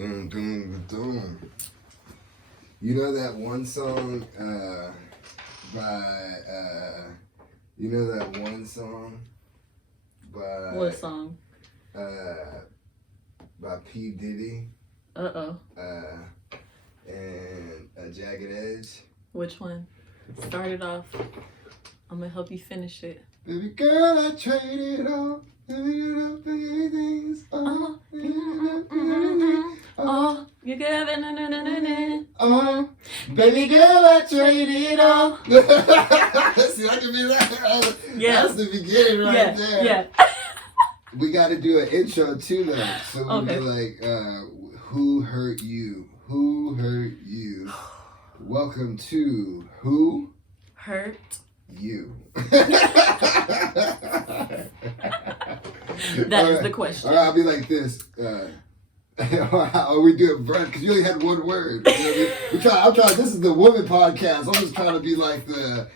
Doom, doom, doom. You know that one song by what song? By P. Diddy. And Jagged Edge. Which one? Start it off. I'm gonna help you finish it. Baby girl, I traded all. Anything's Oh, you give it. Baby girl, I traded all. See, I can be that. Yeah. That's the beginning right there. Yeah. We got to do an intro too, though. So we'll Okay. be like, who hurt you? Who hurt you? Welcome to Who Hurt You. That is the question. All right, I'll be like this. Or we do it, Brett, because you only had one word. You know, I'm trying. This is the woman podcast. I'm just trying to be like the.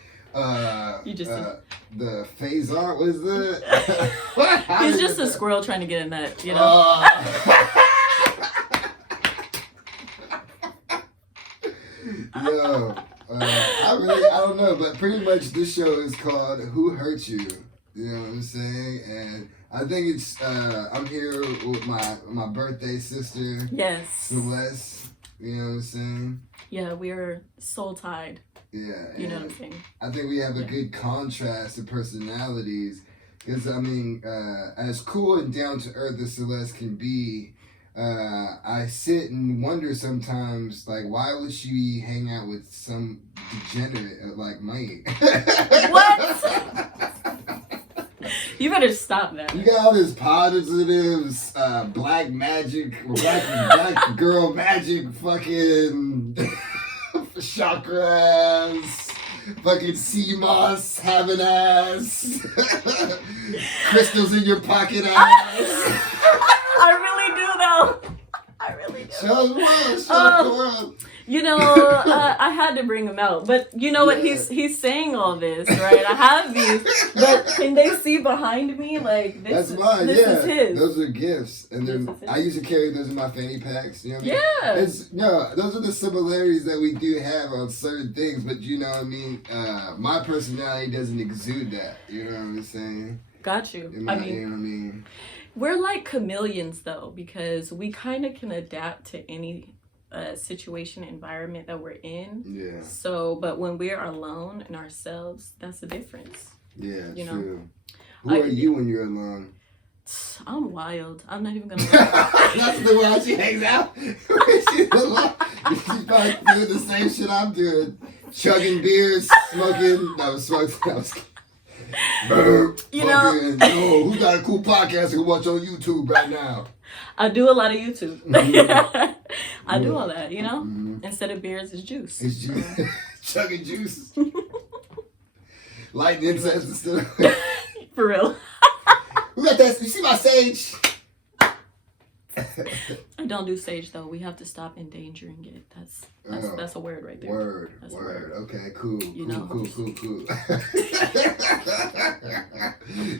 The Phasar, what is that? He's just a squirrel trying to get a nut, you know? Yo, I don't know, but pretty much this show is called Who Hurt You? You know what I'm saying? And I think it's, I'm here with my birthday sister. Yes. Celeste. You know what I'm saying? Yeah, we are soul tied. Yeah. You know what I'm saying? I think we have a good contrast of personalities. Because, I mean, as cool and down to earth as Celeste can be, I sit and wonder sometimes, like, why would she hang out with some degenerate like Mike? What? You better stop that. You got all this positives, black magic, black girl magic, fucking chakras, fucking sea moss having ass, crystals in your pocket ass. I really do though. I really do. Show the world. You know, I had to bring him out, but you know what? He's saying all this, right? I have these, but can they see behind me? Like this? That's mine. This is his. Those are gifts, and then I used to carry those in my fanny packs. You know what I mean? Yeah. Those are the similarities that we do have on certain things, but you know what I mean. My personality doesn't exude that. You know what I'm saying? Got you. You know what I mean? We're like chameleons though, because we kind of can adapt to any situation, environment that we're in. Yeah. So, but when we're alone in ourselves, that's the difference. Yeah, you true. know? Who are you when you're alone? I'm wild. I'm not even gonna lie. That's the way she hangs out. She's alone. She's probably doing the same shit I'm doing. Chugging beers, smoking. You know, who got a cool podcast to watch on YouTube right now? I do a lot of YouTube. I do all that, you know? Instead of beers, it's juice. It's juice. Chugging juice. Lighting incense instead of... For real. Who got that? You see my sage? I don't do sage though. We have to stop endangering it. That's a word right there. Word. Okay, cool. Cool.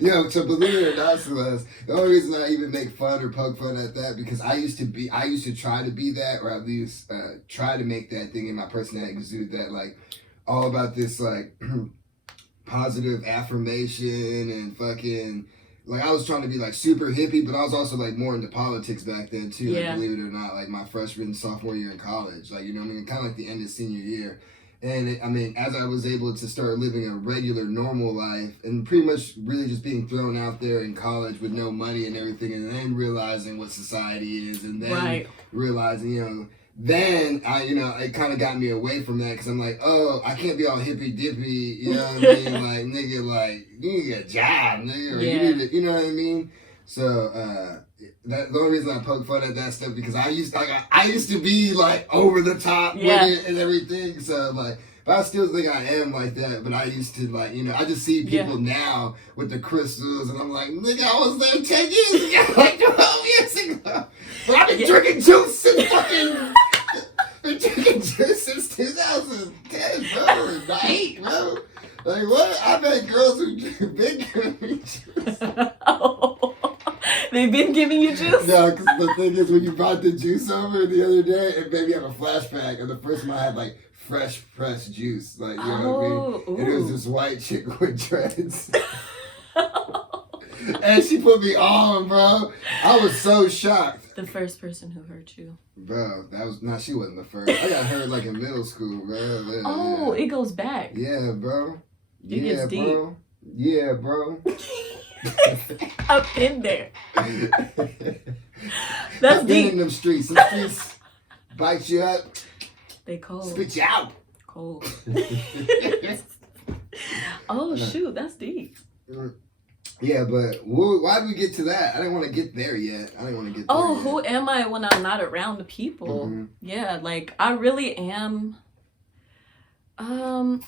Yo, so believe it or not, Celeste, the only reason I even make fun or poke fun at that because I used to try to be that, or at least try to make that thing in my personality exude that, like all about this like positive affirmation and fucking. Like, I was trying to be, like, super hippie, but I was also, like, more into politics back then, too. Yeah. Like, believe it or not, like, my freshman, sophomore year in college. Like, you know what I mean? Kind of like the end of senior year. And, as I was able to start living a regular, normal life, and pretty much really just being thrown out there in college with no money and everything, and then realizing what society is, and then realizing, you know... Then it kind of got me away from that because I'm like, oh, I can't be all hippy dippy, you know what I mean? Like, nigga, like you need to get a job, nigga, or you need to, you know what I mean? So that the only reason I poke fun at that stuff because I used to be like over the top with it and everything. So like, but I still think I am like that. But I used to like, I just see people now with the crystals, and I'm like, nigga, I was there 10 years ago, like 12 years ago. But I've been drinking juice since fucking. Been drinking juice since 2010, bro, or 8, bro. Like, what? I've had girls who been drinking juice. They've been giving you juice? No, because the thing is, when you brought the juice over the other day, it made me have a flashback. And the first time I had like fresh pressed juice, like you know what I mean. And it was this white chick with dreads. And she put me on, bro. I was so shocked. The first person who hurt you. Bro, she wasn't the first. I got hurt like in middle school, bro. Oh, it goes back. Yeah, bro. It gets deep. Bro. Yeah, bro. I've been there. That's I've been deep. in them streets. Some streets bite you up. They cold. Spit you out. Cold. Oh, shoot. That's deep. Yeah, but why did we get to that? I didn't want to get there yet. Oh, who am I when I'm not around the people? Mm-hmm. Yeah, like I really am. I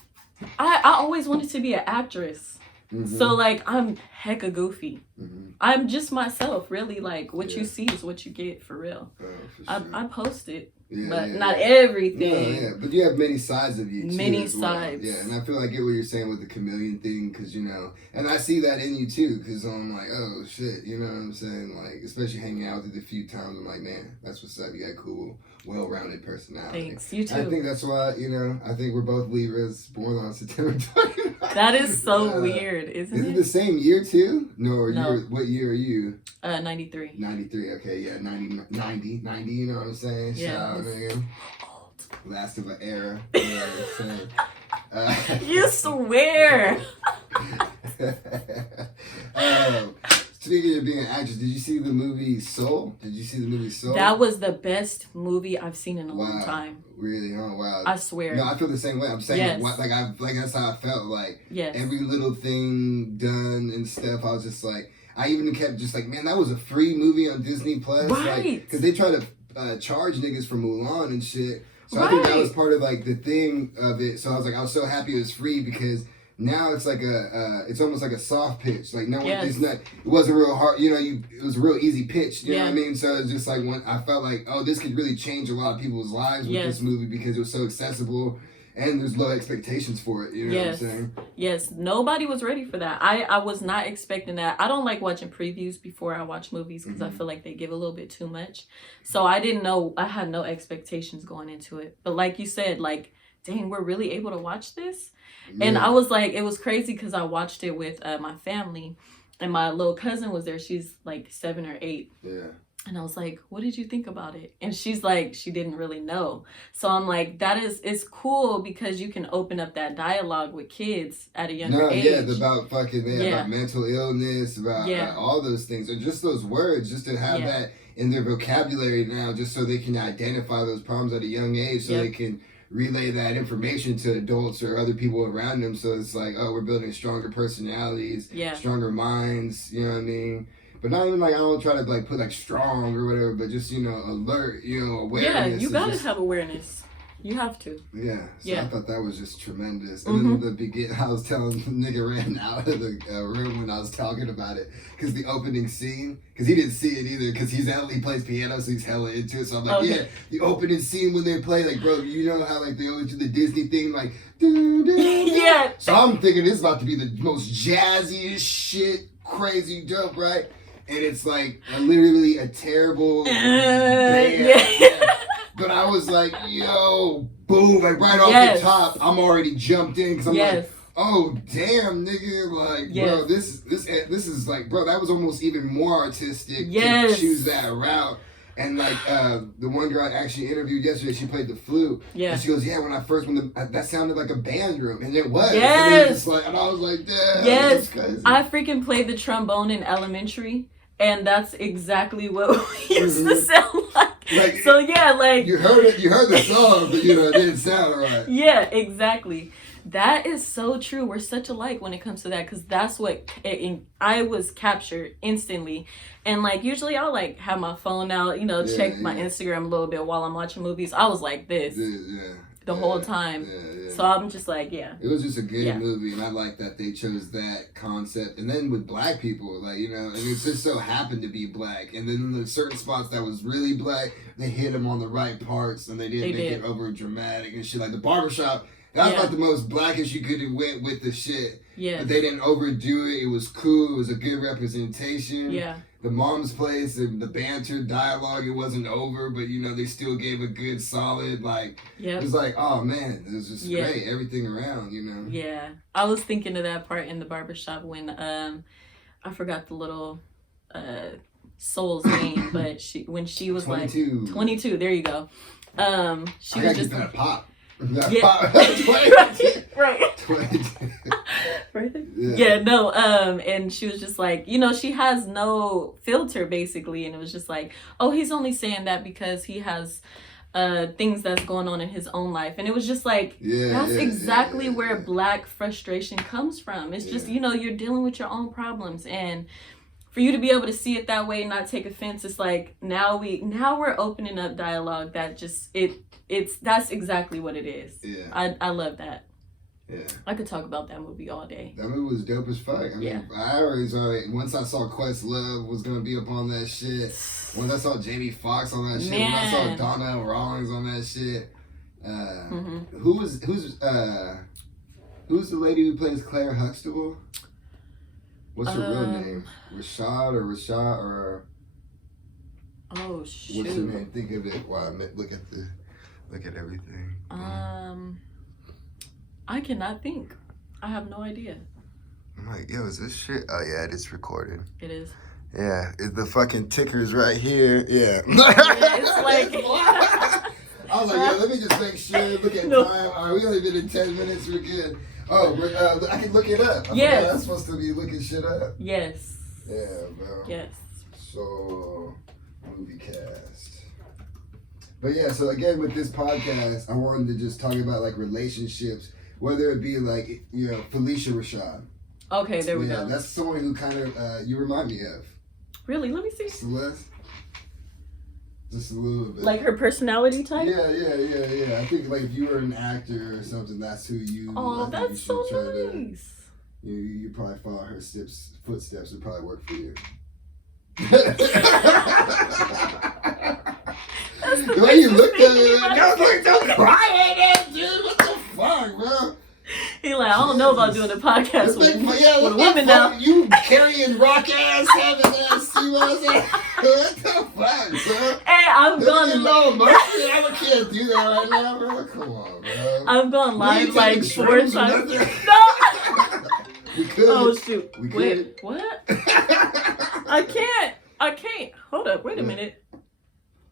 always wanted to be an actress. Mm-hmm. So like I'm hecka goofy. Mm-hmm. I'm just myself, really. Like what you see is what you get, for real. Oh, for sure. I post it. Yeah, but not everything. No, yeah, but you have many sides of you too. Many sides. Yeah, and I feel like I get what you're saying with the chameleon thing, because you know, and I see that in you too, because I'm like, oh shit, you know what I'm saying? Like, especially hanging out with you a few times, I'm like, man, that's what's up. You got cool, well-rounded personality. Thanks, you too. I think that's why, you know, I think we're both Libras, born on September 29th. That is so weird, isn't it? Is it the same year too? No. What year are you? 93. 93, okay, yeah, 90, you know what I'm saying? Yeah. Shout out, nigga. Last of an era. You know what I'm saying? You swear. Speaking of being an actress, did you see the movie Soul? That was the best movie I've seen in a long time. Really? Oh, wow. I swear. No, I feel the same way. I'm saying, yes. like that's how I felt. Like, yes. Every little thing done and stuff, I was just like, I even kept just like, man, that was a free movie on Disney Plus. Right. Because they try to charge niggas for Mulan and shit. So I think that was part of like the thing of it. So I was so happy it was free, because now it's like it's almost like a soft pitch. Like it wasn't real hard. You know, it was a real easy pitch. You know what I mean? So it's just like when I felt like, oh, this could really change a lot of people's lives with this movie, because it was so accessible. And there's low expectations for it, you know what I'm saying? Yes, nobody was ready for that. I was not expecting that. I don't like watching previews before I watch movies, because I feel like they give a little bit too much. So I didn't know, I had no expectations going into it. But like you said, like, dang, we're really able to watch this? Yeah. And I was like, it was crazy because I watched it with my family, and my little cousin was there. She's like 7 or 8. Yeah. And I was like, what did you think about it? And she's like, she didn't really know. So I'm like, it's cool, because you can open up that dialogue with kids at a younger age. Yeah, about about mental illness, about all those things. Or just those words, just to have that in their vocabulary now, just so they can identify those problems at a young age, so they can relay that information to adults or other people around them. So it's like, oh, we're building stronger personalities, stronger minds, you know what I mean? But not even like, I don't try to like put like strong or whatever, but just, you know, alert, you know, awareness. Yeah, you gotta have awareness. You have to. Yeah. So I thought that was just tremendous. And then the beginning, I was telling the nigga ran out of the room when I was talking about it, because the opening scene, because he didn't see it either, because he plays piano, so he's hella into it. So I'm like, the opening scene when they play, like, bro, you know how like they always do the Disney thing, like, yeah. So I'm thinking this is about to be the most jazziest shit, crazy dope, right? And it's like literally a terrible band. But I was like, yo, boom, like right off the top, I'm already jumped in, because I'm like, oh damn, nigga, like, bro, this is like, bro, that was almost even more artistic to choose that route. And like the one girl I actually interviewed yesterday, she played the flute. Yeah. And she goes, when that sounded like a band room, and it was. Yes. And I was like, damn. Yes. I freaking played the trombone in elementary. And that's exactly what we used to sound like. So you heard the song, but it didn't sound right. Yeah, exactly. That is so true. We're such alike when it comes to that, because that's what I was captured instantly. And like usually I'll like have my phone out, check my Instagram a little bit while I'm watching movies. I was like this. The whole time. So I'm just like, It was just a good movie, and I like that they chose that concept. And then with black people, like, and it just so happened to be black. And then in the certain spots that was really black, they hit them on the right parts, and they didn't make it over dramatic and shit. Like the barbershop, that was like the most blackish you could have went with the shit. Yeah. But they didn't overdo it. It was cool. It was a good representation. Yeah. the mom's place and the banter dialogue, it wasn't over, but you know they still gave a good solid like. It was like, oh man, it was just great, everything around, you know. Yeah, I was thinking of that part in the barbershop when I forgot the little soul's name, but when she was 22. Like 22. There you go. She was just that pop. Pop. 22. Right. 22. Right there? Yeah, no, and she was just like, you know, she has no filter basically, and it was just like, oh, he's only saying that because he has things that's going on in his own life. And it was just like, that's exactly where Black frustration comes from. It's just, you know, you're dealing with your own problems, and for you to be able to see it that way and not take offense, it's like now we're opening up dialogue that just that's exactly what it is. I love that. Yeah, I could talk about that movie all day. That movie was dope as fuck. I mean, I already saw it. Once I saw Questlove was gonna be up on that shit. Once I saw Jamie Foxx on that shit. When I saw Donnell Rawlings on that shit. Who's the lady who plays Claire Huxtable? What's her real name? Rashad or? Oh shoot! What's her name? Think of it while I look at everything. I cannot think. I have no idea. I'm like, yo, is this shit? Oh yeah, it is recorded. It is. Yeah, the fucking ticker's right here. Yeah. It's like. I was like, yeah, let me just make sure. Look at time. All right, we only been in 10 minutes. We're good. Oh, I can look it up. Yes. I'm supposed to be looking shit up. Yes. Yeah, bro. Yes. So, movie cast. But yeah, so again with this podcast, I wanted to just talk about like relationships, whether it be like, you know, Felicia Rashad. Okay, there we go. That's someone who kind of you remind me of. Really? Let me see. Celeste. Just a little bit. Like her personality type? Yeah. I think like if you were an actor or something, that's who you. Oh, that's so nice. You probably follow her footsteps. Would probably work for you. The way you looked at it, don't cry at it, dude. What the fuck, bro? He like, I don't know about doing a podcast with women now. You carrying rock ass, having ass, see what I'm saying? What the fuck, bro? Hey, I'm going live. I can't do that right now, bro. Come on, bro. I'm going live like 4 times. No. We could. Oh shoot. We could. Wait, what? I can't. Hold up. Wait a minute.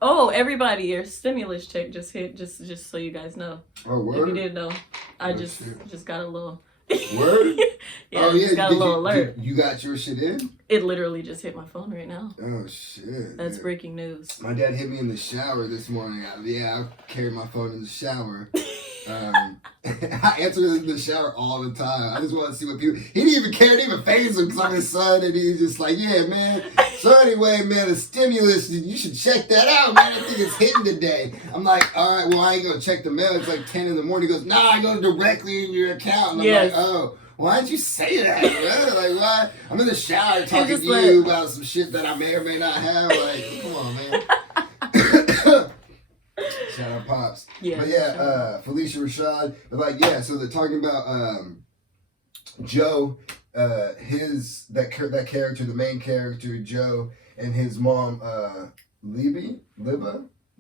Oh, everybody, your stimulus check just hit, just so you guys know. Oh, word? If you didn't know, I just got a little... Word? Yeah, just got a little alert. You got your shit in? It literally just hit my phone right now. Oh, shit. That's breaking news. My dad hit me in the shower this morning. I carry my phone in the shower. I answer in the shower all the time. I just want to see what people... He didn't even care. He didn't even phase him because I'm his son. And he's just like, yeah, man. So anyway, man, the stimulus, you should check that out, man. I think it's hitting today. I'm like, all right, well, I ain't going to check the mail. It's like 10 in the morning. He goes, nah, I go directly in your account. And I'm like, oh, why did you say that, bro? Like, why? I'm in the shower talking to you about some shit that I may or may not have. Like, come on, man. Shout out Pops. Yeah. But yeah, Felicia Rashad. But like, yeah, so they're talking about Joe, that character, the main character, Joe, and his mom, Libby. I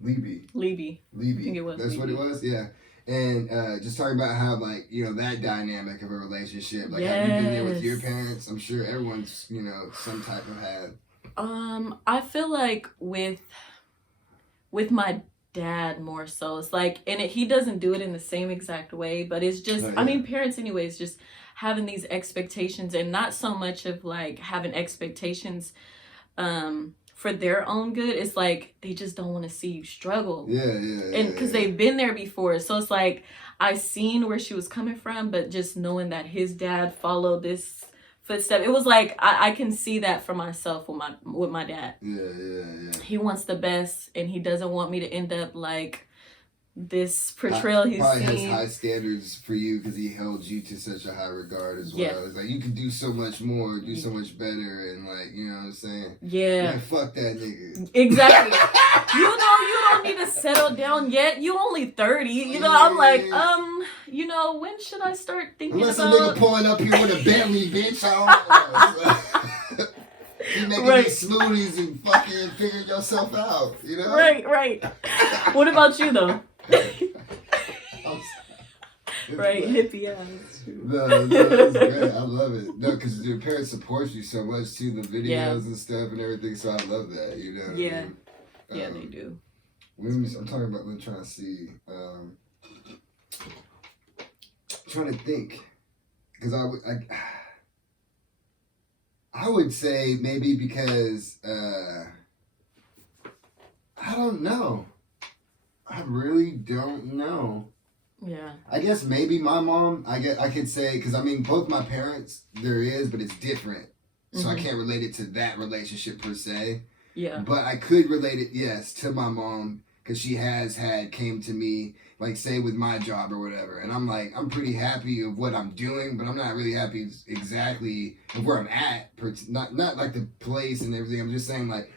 think it was. That's what it was? Yeah. And just talking about how, like, you know, that dynamic of a relationship. Like, have you been there with your parents? I'm sure everyone's, you know, some type of had. I feel like with my dad more so. It's like, and he doesn't do it in the same exact way, but it's just, I mean, parents anyways, just having these expectations, and not so much of like having expectations for their own good. It's like they just don't want to see you struggle. And because they've been there before. So it's like I seen where she was coming from, but just knowing that his dad followed this footstep, it was like I can see that for myself with my dad. He wants the best, and he doesn't want me to end up like this portrayal he's probably seen. Has high standards for you because he held you to such a high regard as well. It's like you can do so much more, do so much better, and like, you know what I'm saying? Man, fuck that nigga. Exactly. You know, you don't need to settle down yet. You only 30. You know, I'm like, you know, when should I start thinking Unless about... a nigga pulling up here with a Bentley, bitch. I don't know. Keep making these smoothies and fucking figuring yourself out, you know? Right. What about you, though? Right, hippie ass. No, that's great. I love it. No, because your parents support you so much too, the videos and stuff and everything. So I love that. You know. Yeah. I mean? Yeah, they do. I'm talking about. I'm trying to see. Trying to think, because I would say maybe because I don't know. I really don't know. Yeah. I guess maybe my mom, I could say, because I mean, both my parents, there is, but it's different. So I can't relate it to that relationship per se. Yeah. But I could relate it, yes, to my mom, because she came to me, like, say, with my job or whatever. And I'm like, I'm pretty happy of what I'm doing, but I'm not really happy exactly of where I'm at. Not like the place and everything. I'm just saying, like,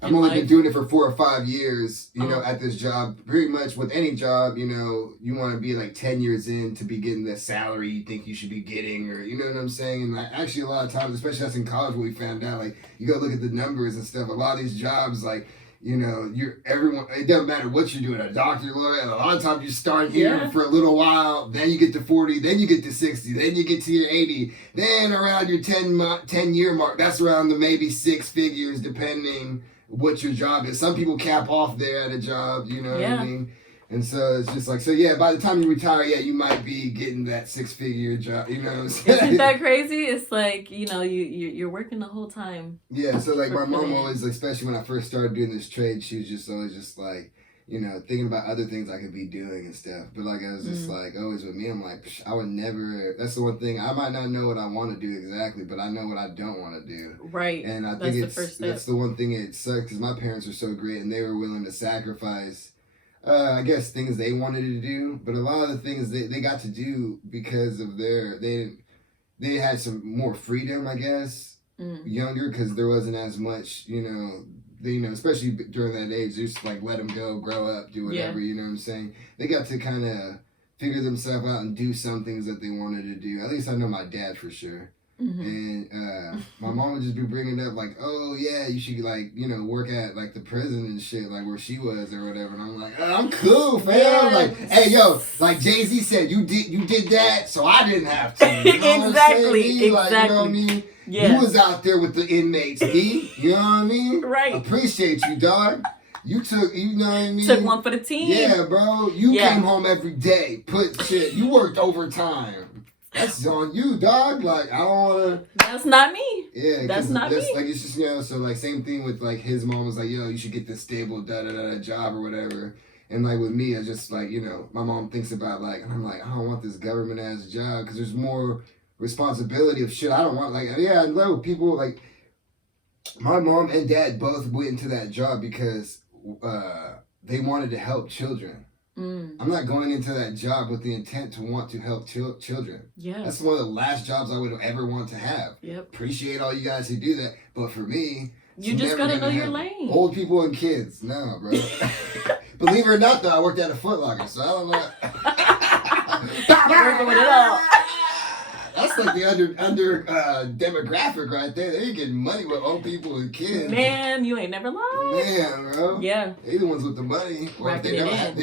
I've only been doing it for 4 or 5 years, you know, at this job. Pretty much with any job, you know, you want to be like 10 years in to be getting the salary you think you should be getting, or you know what I'm saying? And like, actually, a lot of times, especially us in college, when we found out, like, you go look at the numbers and stuff. A lot of these jobs, like, you know, it doesn't matter what you're doing, a doctor, lawyer, and a lot of times you start here for a little while, then you get to 40, then you get to 60, then you get to your 80, then around your 10-year mark, that's around the maybe 6 figures, depending what your job is. Some people cap off there at a job, you know what I mean? And so it's just like, so yeah, by the time you retire, you might be getting that 6-figure job, you know what I'm saying? Isn't that crazy? It's like, you know, you're working the whole time. Yeah, so like my mom always, especially when I first started doing this trade, she was just always just like, you know, thinking about other things I could be doing and stuff. But like, I was just like, always with me, I'm like, I would never, that's the one thing, I might not know what I want to do exactly, but I know what I don't want to do. Right. And I think that's the one thing it sucked, because my parents were so great and they were willing to sacrifice I guess things they wanted to do, but a lot of the things they got to do because of they had some more freedom, I guess, younger, because there wasn't as much, you know, especially during that age, just like let them go, grow up, do whatever, you know what I'm saying? They got to kind of figure themselves out and do some things that they wanted to do. At least I know my dad for sure. And my mom would just be bringing up like, oh yeah, you should like, you know, work at like the prison and shit, like where she was or whatever. And I'm like, I'm cool, fam. Yes. Like, hey yo, like Jay-Z said, you did that, so I didn't have to. You know exactly. Like, you know what I mean? Yeah. You was out there with the inmates, B. You know what I mean? Right. Appreciate you, dog. You took, you know what I mean? Took one for the team. Yeah, bro. You came home every day, you worked overtime. That's on you, dog. Like, I don't want to... That's not me. Yeah. That's not me. Like, it's just, you know, so, like, same thing with, like, his mom was like, yo, you should get this stable da-da-da job or whatever. And, like, with me, I just, like, you know, my mom thinks about, like, and I'm like, I don't want this government-ass job because there's more responsibility of shit I don't want. Like, yeah, I love people, like, my mom and dad both went into that job because they wanted to help children. I'm not going into that job with the intent to want to help children. Yeah. That's one of the last jobs I would ever want to have. Yep. Appreciate all you guys who do that. But for me, you just got to know your lane. Old people and kids. No, bro. Believe it or not, though, I worked at a Foot Locker, so I don't know. Working with it all. That's like the under demographic right there. They ain't getting money with old people and kids. Man, you ain't never lied. Man, bro. Yeah. They the ones with the money. Or if they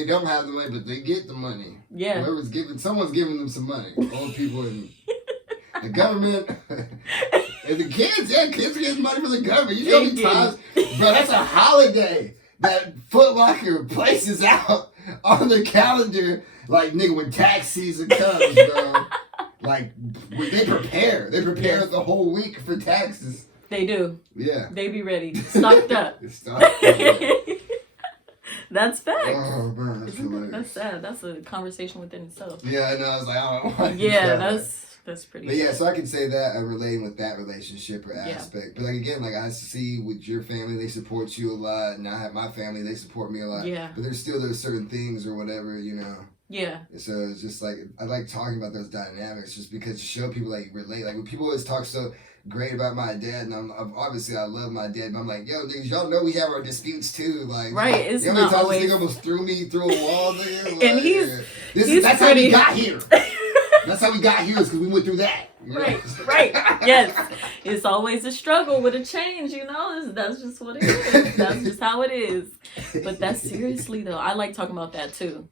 don't have the money, but they get the money. Yeah. Someone's giving them some money. Old people and the government. And the kids, kids are getting money from the government. You know how many times, bro, that's a holiday that Foot Locker places out on the calendar. Like, nigga, when tax season comes, bro. Like, they prepare. They prepare the whole week for taxes. They do. Yeah. They be ready. Stocked up. That's facts. Oh, man, that's hilarious. That's sad. That's a conversation within itself. Yeah, I know. I was like, I don't want to that's pretty But yeah, so I can say that I'm relating with that relationship or aspect. But like, again, like I see with your family, they support you a lot. And I have my family, they support me a lot. Yeah. But there's still those certain things or whatever, you know. Yeah. So it's just like, I like talking about those dynamics just because to show people like relate. Like when people always talk so great about my dad, and I'm obviously I love my dad, but I'm like, yo, niggas, y'all know we have our disputes too. Like, right, it's you know not always... This nigga almost threw me through a wall there? Like, and he's that's pretty... how he got here. That's how we got here, is because we went through that. Right. Yes. It's always a struggle with a change, you know? That's just what it is. That's just how it is. But that's seriously, though. I like talking about that, too.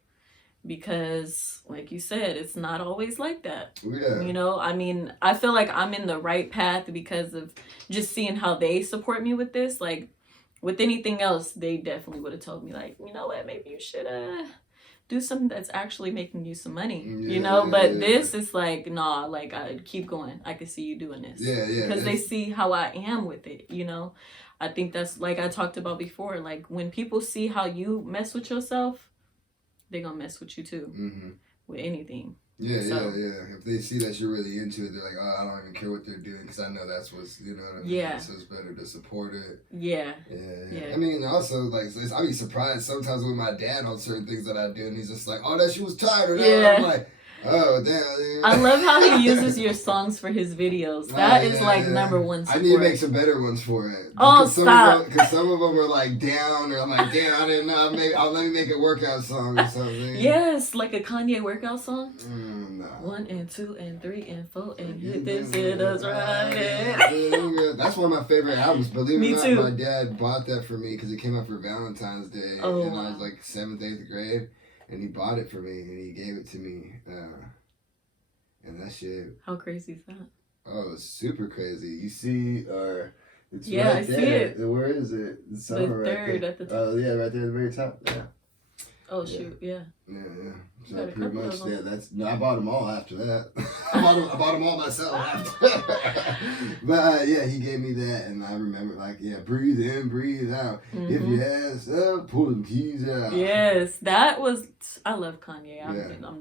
Because, like you said, it's not always like that. Yeah. You know, I mean, I feel like I'm in the right path because of just seeing how they support me with this. Like, with anything else, they definitely would have told me, like, you know what, maybe you should do something that's actually making you some money, you know? But this is like, nah, like, I keep going. I can see you doing this. Yeah. Because they see how I am with it, you know? I think that's, like I talked about before, like, when people see how you mess with yourself, they're gonna mess with you too. Mm-hmm. With anything. Yeah. If they see that you're really into it, they're like, oh, I don't even care what they're doing, because I know that's what's, you know what I mean? Yeah. So it's better to support it. Yeah. I mean, also, like, I'd be surprised sometimes with my dad on certain things that I do, and he's just like, oh, that shit was tired, or that. Yeah. I'm like, oh, damn. I love how he uses your songs for his videos. That is like number one support. I need to make some better ones for it. Oh, stop. Because some of them are like down, or I'm like, damn, I didn't know. Let me make a workout song or something. Yes, like a Kanye workout song. No. 1 and 2 and 3 and 4 and hit this, hit us right. That's one of my favorite albums. Believe it or too. not, my dad bought that for me because it came out for Valentine's Day. Oh, and I was like 7th, 8th grade. And he bought it for me, and he gave it to me. And that shit. How crazy is that? Oh, it's super crazy. You see, it's yeah, right I there. See it. Where is it? It's the third at the top. Oh, yeah, right there at the very top. Yeah. Oh, shoot, yeah. Yeah. So pretty much, I bought them all after that. I bought them all myself after. But yeah, he gave me that, and I remember, like, breathe in, breathe out. Mm-hmm. If you ass up, pull them keys out. Yes, that was. I love Kanye. I'm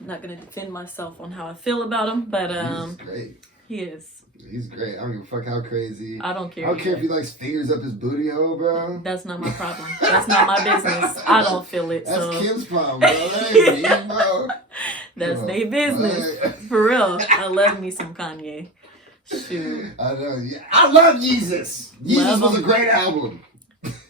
not gonna defend myself on how I feel about him, but he's great. He is. He's great. I don't give a fuck how crazy. I don't care. I don't care if he likes fingers up his booty hole, bro. That's not my problem. That's not my business. I don't feel it. That's Kim's problem, bro. That ain't me, bro. That's their business. For real. I love me some Kanye. Shoot. I know. Yeah. I love Jesus. Jesus was a great album.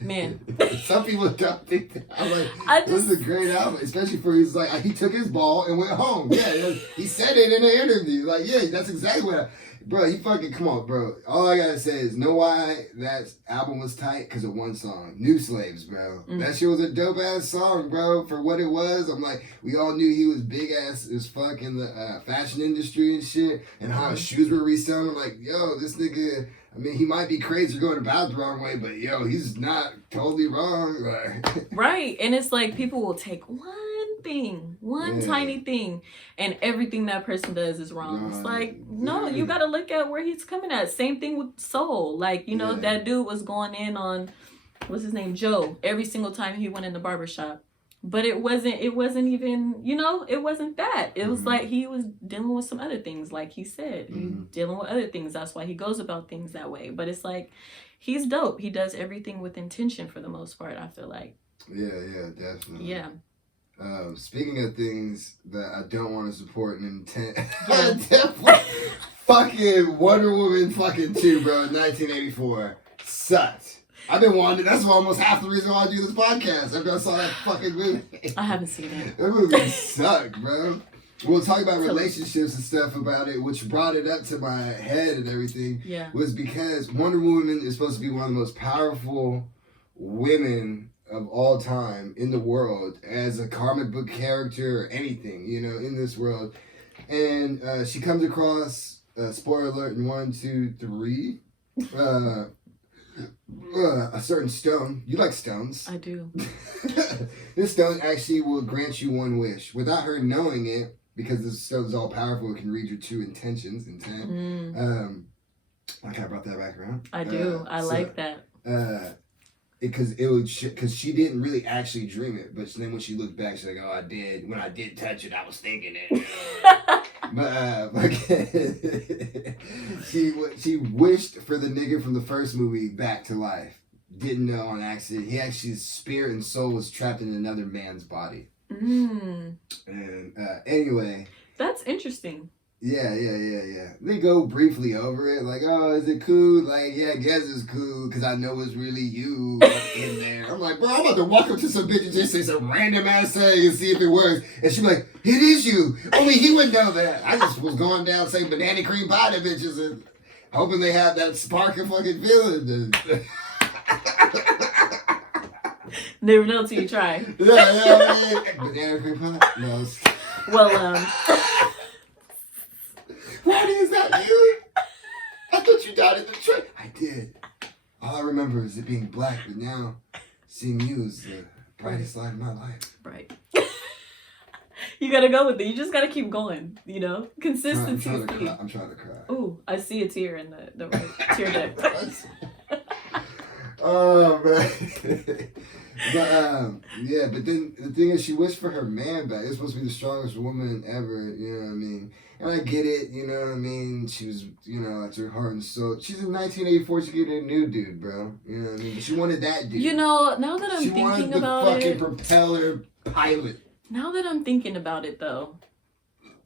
Man. Some people don't think that. I'm like, this is a great album, especially for he took his ball and went home. Yeah, he said it in an interview. Like, yeah, that's exactly what. Bro, he fucking, come on, bro. All I gotta say is, know why that album was tight? Because of one song, New Slaves, bro. Mm. That shit was a dope ass song, bro. For what it was, I'm like, we all knew he was big ass as fuck in the fashion industry and shit, and how his shoes were reselling. I'm like, yo, this nigga. I mean, he might be crazy or going about the wrong way, but yo, he's not totally wrong. Right. And it's like people will take one tiny thing, and everything that person does is wrong. It's like, no, you got to look at where he's coming at. Same thing with Soul. Like, you know, that dude was going in on, what's his name, Joe, every single time he went in the barbershop. But it wasn't even, you know, it wasn't that. It was like he was dealing with some other things, like he said. He's dealing with other things. That's why he goes about things that way. But it's like, he's dope. He does everything with intention for the most part, I feel like. Yeah, definitely. Yeah. Speaking of things that I don't want to support and intent, definitely fucking Wonder Woman 2, bro, 1984. Sucked. I've been wanting. That's almost half the reason why I do this podcast. After I saw that fucking movie. I haven't seen it. That movie sucked, bro. We'll talk about relationships and stuff about it, which brought it up to my head and everything. Yeah. Was because Wonder Woman is supposed to be one of the most powerful women of all time in the world as a comic book character or anything, you know, in this world. And she comes across, spoiler alert, in 1, 2, 3, a certain stone. You like stones. I do. This stone actually will grant you one wish without her knowing it, because this stone is all powerful. It can read your true intentions. Like I brought that back around. I do. I like that. Because she didn't really actually dream it, but then when she looked back, she's like, "Oh, I did. When I did touch it, I was thinking it." But she wished for the nigga from the first movie back to life. Didn't know on accident. He actually, his spirit and soul was trapped in another man's body. And anyway, that's interesting. Yeah. They go briefly over it, like, oh, is it cool? Like, yeah, I guess it's cool, because I know it's really you in there. I'm like, bro, I'm about to walk up to some bitch and just say some random ass thing and see if it works. And she's like, it is you. Only he would know that. I just was going down saying banana cream pie to bitches and hoping they have that spark of fucking feeling. Never know till you try. Yeah. Banana cream pie? No. Well, Daddy, is that you? I thought you died in the train. I did. All I remember is it being black, but now seeing you is the brightest light of my life. Right. You gotta go with it. You just gotta keep going, you know? Consistency is key. I'm trying to cry. Ooh, I see a tear in the right tear duct. Oh, man. But then the thing is, she wished for her man back. It's supposed to be the strongest woman ever, you know what I mean? And I get it, you know what I mean? She was, you know, that's her heart and soul. She's in 1984, she get a new dude, bro. You know what I mean? But she wanted that dude. You know, now that I'm thinking about it. She wanted the fucking propeller pilot. Now that I'm thinking about it, though,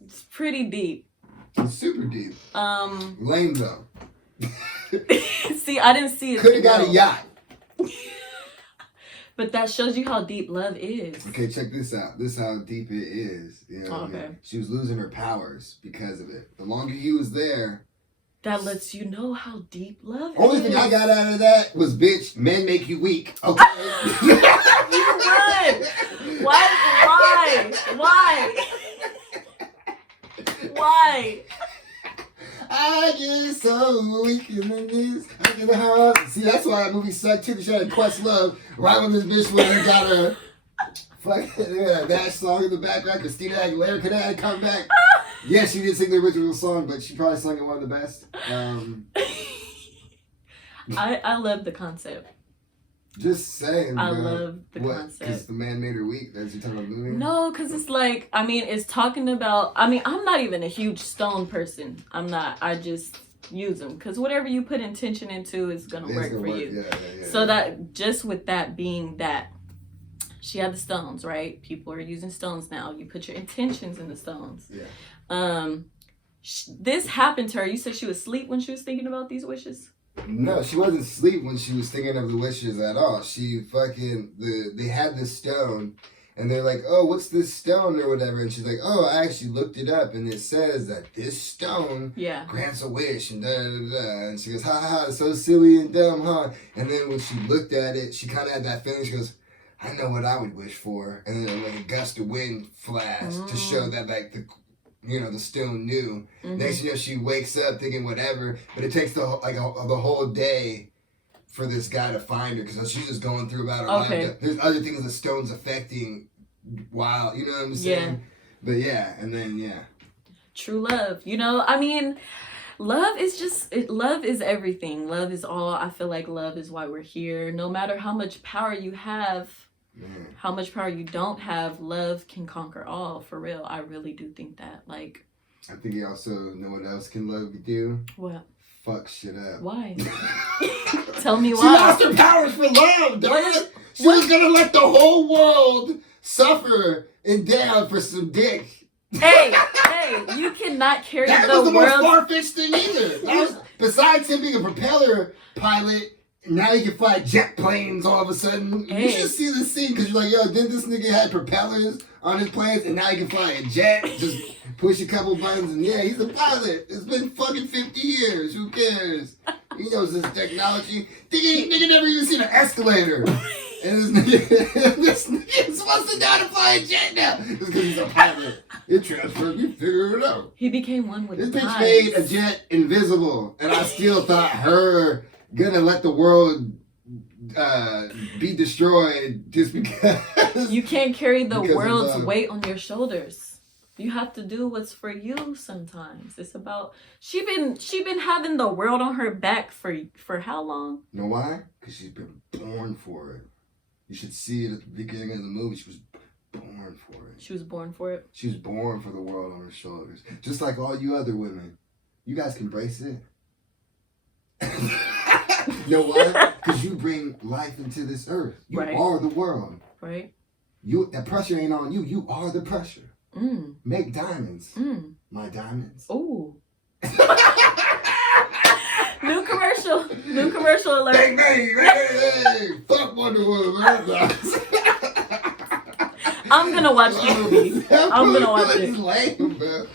it's pretty deep. It's super deep. Lame, though. See, I didn't see it. Could have got a yacht. But that shows you how deep love is. Okay, check this out. This is how deep it is. You know what I mean? She was losing her powers because of it. The longer he was there. That lets you know how deep love is. Only thing I got out of that was, bitch, men make you weak. Okay. You would. Why? I get so weak in the knees. I get the heart. See, that's why that movie sucked too. She had a Quest Love right when this bitch went and got her fucking that song in the background. Christina Aguilera could have come back. Yeah, she did sing the original song, but she probably sung it one of the best. I love the concept. Just saying, I love the concept. Because the man made her weak? That's you talking about the movie? No, because it's like, I mean, it's talking about, I mean, I'm not even a huge stone person. I'm not. I just use them. Because whatever you put intention into is going to work for you. Yeah, so that, just with that being that, she had the stones, right? People are using stones now. You put your intentions in the stones. Yeah. This happened to her. You said she was asleep when she was thinking about these wishes? No, she wasn't asleep when she was thinking of the wishes at all. She they had this stone, and they're like, oh, what's this stone or whatever? And she's like, oh, I actually looked it up, and it says that this stone grants a wish, and da-da-da-da. And she goes, ha ha, it's so silly and dumb, huh? And then when she looked at it, she kind of had that feeling. She goes, I know what I would wish for. And then like a gust of wind flashed to show that like the stone knew. Next you know, she wakes up thinking whatever, but it takes the whole day for this guy to find her, because she's just going through about her life. There's other things the stone's affecting while, you know what I'm saying? But and then true love. You know, I mean, love is everything. Love is all. I feel like love is why we're here. No matter how much power you have, how much power you don't have, love can conquer all. For real, I really do think that. Like, I think you also know what else can love do? What? Fuck shit up. Why? Tell me why. She lost her powers for love, dog. She was gonna let the whole world suffer and down for some dick. Hey, you cannot carry the world. That was the most far-fetched thing either. Besides him being a propeller pilot, now you can fly jet planes all of a sudden. You should see this scene, because you're like, yo, didn't this nigga had propellers on his planes, and now he can fly a jet, just push a couple buttons, and he's a pilot. It's been fucking 50 years. Who cares? He knows this technology. Nigga never even seen an escalator. And this nigga is supposed to know how to fly a jet now. It's because he's a pilot. It transferred. You figure it out. He became one with this bitch made a jet invisible, and I still thought her gonna let the world be destroyed just because you can't carry the world's weight on your shoulders. You have to do what's for you sometimes. It's about she been having the world on her back for how long? You know why? Because she's been born for it. You should see it at the beginning of the movie. She was born for it. She was born for it? She was born for the world on her shoulders. Just like all you other women. You guys can embrace it. You know why? Because you bring life into this earth. You are the world. Right. That pressure ain't on you. You are the pressure. Make diamonds. My diamonds. Ooh. New commercial alert. Bang, bang, hey, fuck Wonder Woman. I'm gonna watch the movie. I'm gonna watch it. It's lame, bro.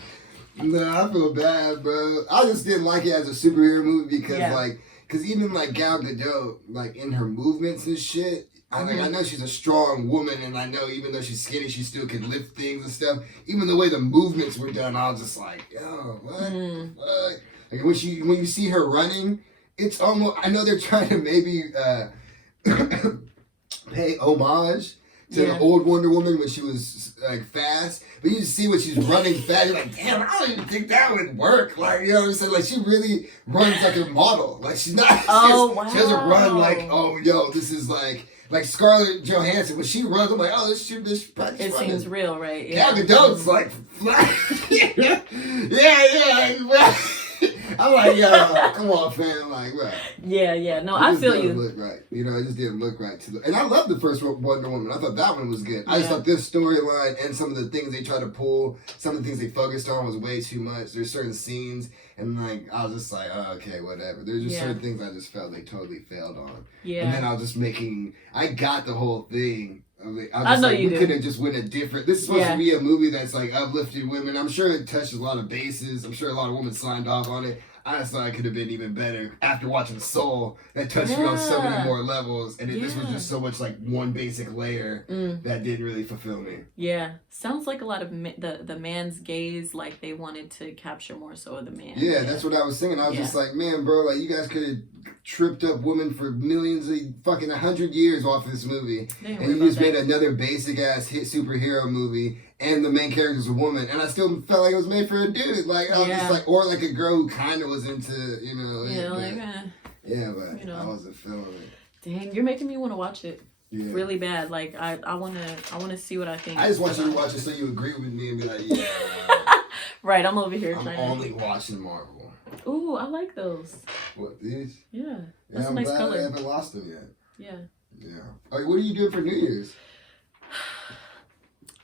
No, I feel bad, bro. I just didn't like it as a superhero movie because, because even Gal Gadot, in her movements and shit, I know she's a strong woman, and I know even though she's skinny, she still can lift things and stuff. Even the way the movements were done, I was just like, yo, what? Like when you see her running, it's almost, I know they're trying to maybe pay homage to the old Wonder Woman when she was fast, but you just see when she's running fast, you're like, damn, I don't even think that would work. Like, you know what I'm saying? Like, she really runs like a model. Like, she's not. She doesn't run like, oh, yo, this is like Scarlett Johansson. When she runs, I'm like, oh, this practice. It seems real, right? Yeah, the Gadot's like fly. yeah. I'm like, yo, come on, fam. Like, bro. Yeah. No, I feel you. Look right. You know, it just didn't look right. And I love the first Wonder Woman. I thought that one was good. I just thought this storyline and some of the things they tried to pull, some of the things they focused on was way too much. There's certain scenes, and I was just like, oh, okay, whatever. There's just certain things I just felt they totally failed on. Yeah. And then I was just I got the whole thing. I know you could have just went a different. This is supposed to be a movie that's uplifting women. I'm sure it touches a lot of bases. I'm sure a lot of women signed off on it. I just thought it could have been even better after watching Soul. That touched me on so many more levels, and this was just so much one basic layer that didn't really fulfill me. Yeah, sounds like a lot of the man's gaze, like they wanted to capture more so of the man. Yeah, that's what I was thinking. I was just like, man, bro, you guys could have tripped up women for millions of fucking 100 years off this movie, and you just made another basic ass hit superhero movie. And the main character's a woman, and I still felt like it was made for a dude. I was just or a girl who kind of was into, but I wasn't feeling it. Dang, you're making me want to watch it really bad. I want to see what I think. I just want you to watch it so you agree with me and be like, yeah. Right, I'm over here. I'm only watching Marvel. Ooh, I like those. What, these? Yeah, that's a nice color. I haven't lost them yet. Yeah. Yeah. What are you doing for New Year's?